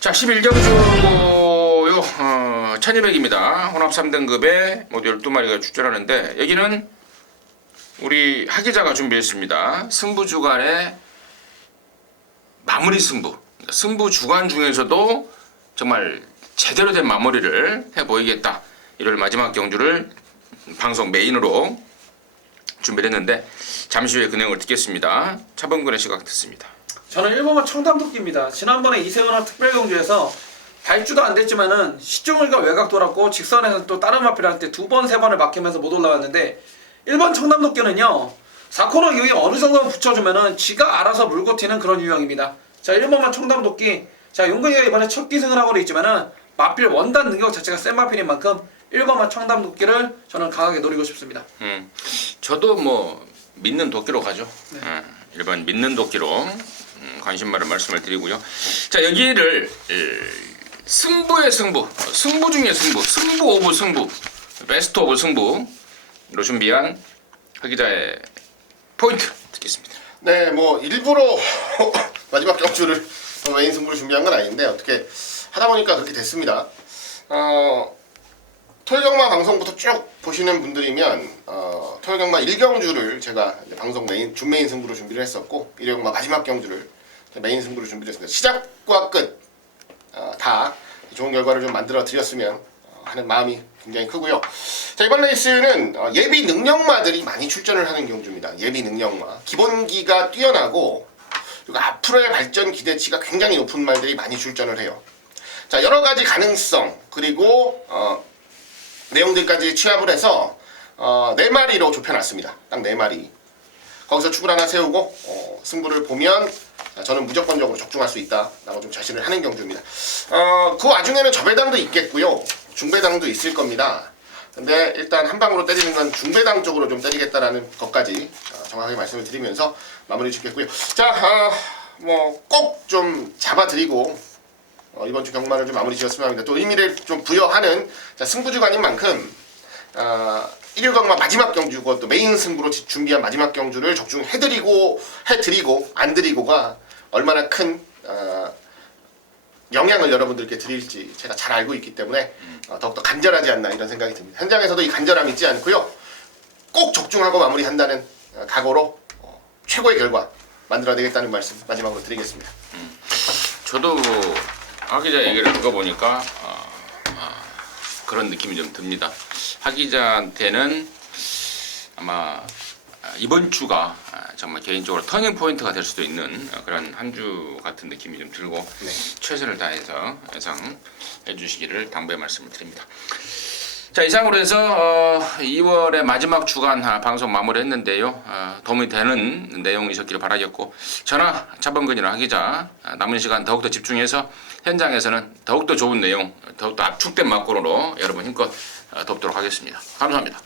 자, 11경주요 1200입니다. 혼합 3등급에 모두 12마리가 출전하는데, 여기는 우리 하기자가 준비했습니다. 승부 주간의 마무리 승부. 승부 주간 중에서도 정말 제대로 된 마무리를 해보이겠다. 1월 마지막 경주를 방송 메인으로 준비를 했는데 잠시 후에 그 내용을 듣겠습니다. 차범근의 시각 듣습니다. 저는 1번만 청담도끼입니다. 지난번에 이세훈한 특별경주에서 발주도 안 됐지만은 시종일가 외곽 돌았고 직선에서 또 다른 마필한테 2번, 3번을 막히면서 못 올라왔는데, 1번 청담도끼는요 4코너 이후에 어느 정도 붙여주면은 지가 알아서 물고 튀는 그런 유형입니다. 자, 1번만 청담도끼. 자, 용근이가 이번에 첫 기승을 하고는 있지만은 마필 원단 능력 자체가 센 마필인 만큼 1번만 청담도끼를 저는 강하게 노리고 싶습니다. 저도 뭐 믿는 도끼로 가죠. 네. 1번 믿는 도끼로 관심마를 말씀을 드리고요. 자, 여기를 승부의 승부, 승부 중의 승부, 승부 오브 승부, 베스트 오브 승부로 준비한 하기자의 포인트 듣겠습니다. 네, 뭐 일부러 마지막 경주를 메인 승부를 준비한 건 아닌데 어떻게 하다 보니까 그렇게 됐습니다. 토요경마 방송부터 쭉 보시는 분들이면 토요경마 1경주를 제가 방송 메인 준메인 승부로 준비를 했었고, 1경마 마지막 경주를 메인 승부로 준비를 했습니다. 시작과 끝 다 좋은 결과를 좀 만들어 드렸으면 하는 마음이 굉장히 크고요. 자, 이번 레이스는 예비 능력마들이 많이 출전을 하는 경주입니다. 예비 능력마, 기본기가 뛰어나고 그리고 앞으로의 발전 기대치가 굉장히 높은 말들이 많이 출전을 해요. 자, 여러 가지 가능성 그리고 내용들까지 취합을 해서 4마리로 좁혀놨습니다. 딱 4마리. 거기서 축을 하나 세우고 승부를 보면 저는 무조건적으로 적중할 수 있다라고 좀 자신을 하는 경주입니다. 그 와중에는 저배당도 있겠고요, 중배당도 있을 겁니다. 근데 일단 한 방으로 때리는 건 중배당 쪽으로 좀 때리겠다라는 것까지 정확하게 말씀을 드리면서 마무리 짓겠고요. 자, 뭐 꼭 좀 잡아드리고 이번 주 경마를 좀 마무리 지었으면 합니다. 또 의미를 좀 부여하는 자, 승부주간인 만큼 1일 경마 마지막 경주 그것도 메인 승부로 준비한 마지막 경주를 적중해드리고 안 드리고가 얼마나 큰 영향을 여러분들께 드릴지 제가 잘 알고 있기 때문에 더욱더 간절하지 않나 이런 생각이 듭니다. 현장에서도 이 간절함이 있지 않고요. 꼭 적중하고 마무리한다는 각오로 최고의 결과 만들어내겠다는 말씀 마지막으로 드리겠습니다. 저도 하 기자 얘기를 들어보니까 그런 느낌이 좀 듭니다. 하 기자한테는 아마 이번 주가 정말 개인적으로 터닝 포인트가 될 수도 있는 그런 한 주 같은 느낌이 좀 들고 최선을 다해서 예상해 주시기를 당부의 말씀을 드립니다. 자, 이상으로 해서 2월의 마지막 주간 방송 마무리했는데요. 도움이 되는 내용이셨기를 바라겠고 저나 차범근이나 하 기자 남은 시간 더욱더 집중해서 현장에서는 더욱더 좋은 내용, 더욱더 압축된 막고로 여러분 힘껏 돕도록 하겠습니다. 감사합니다.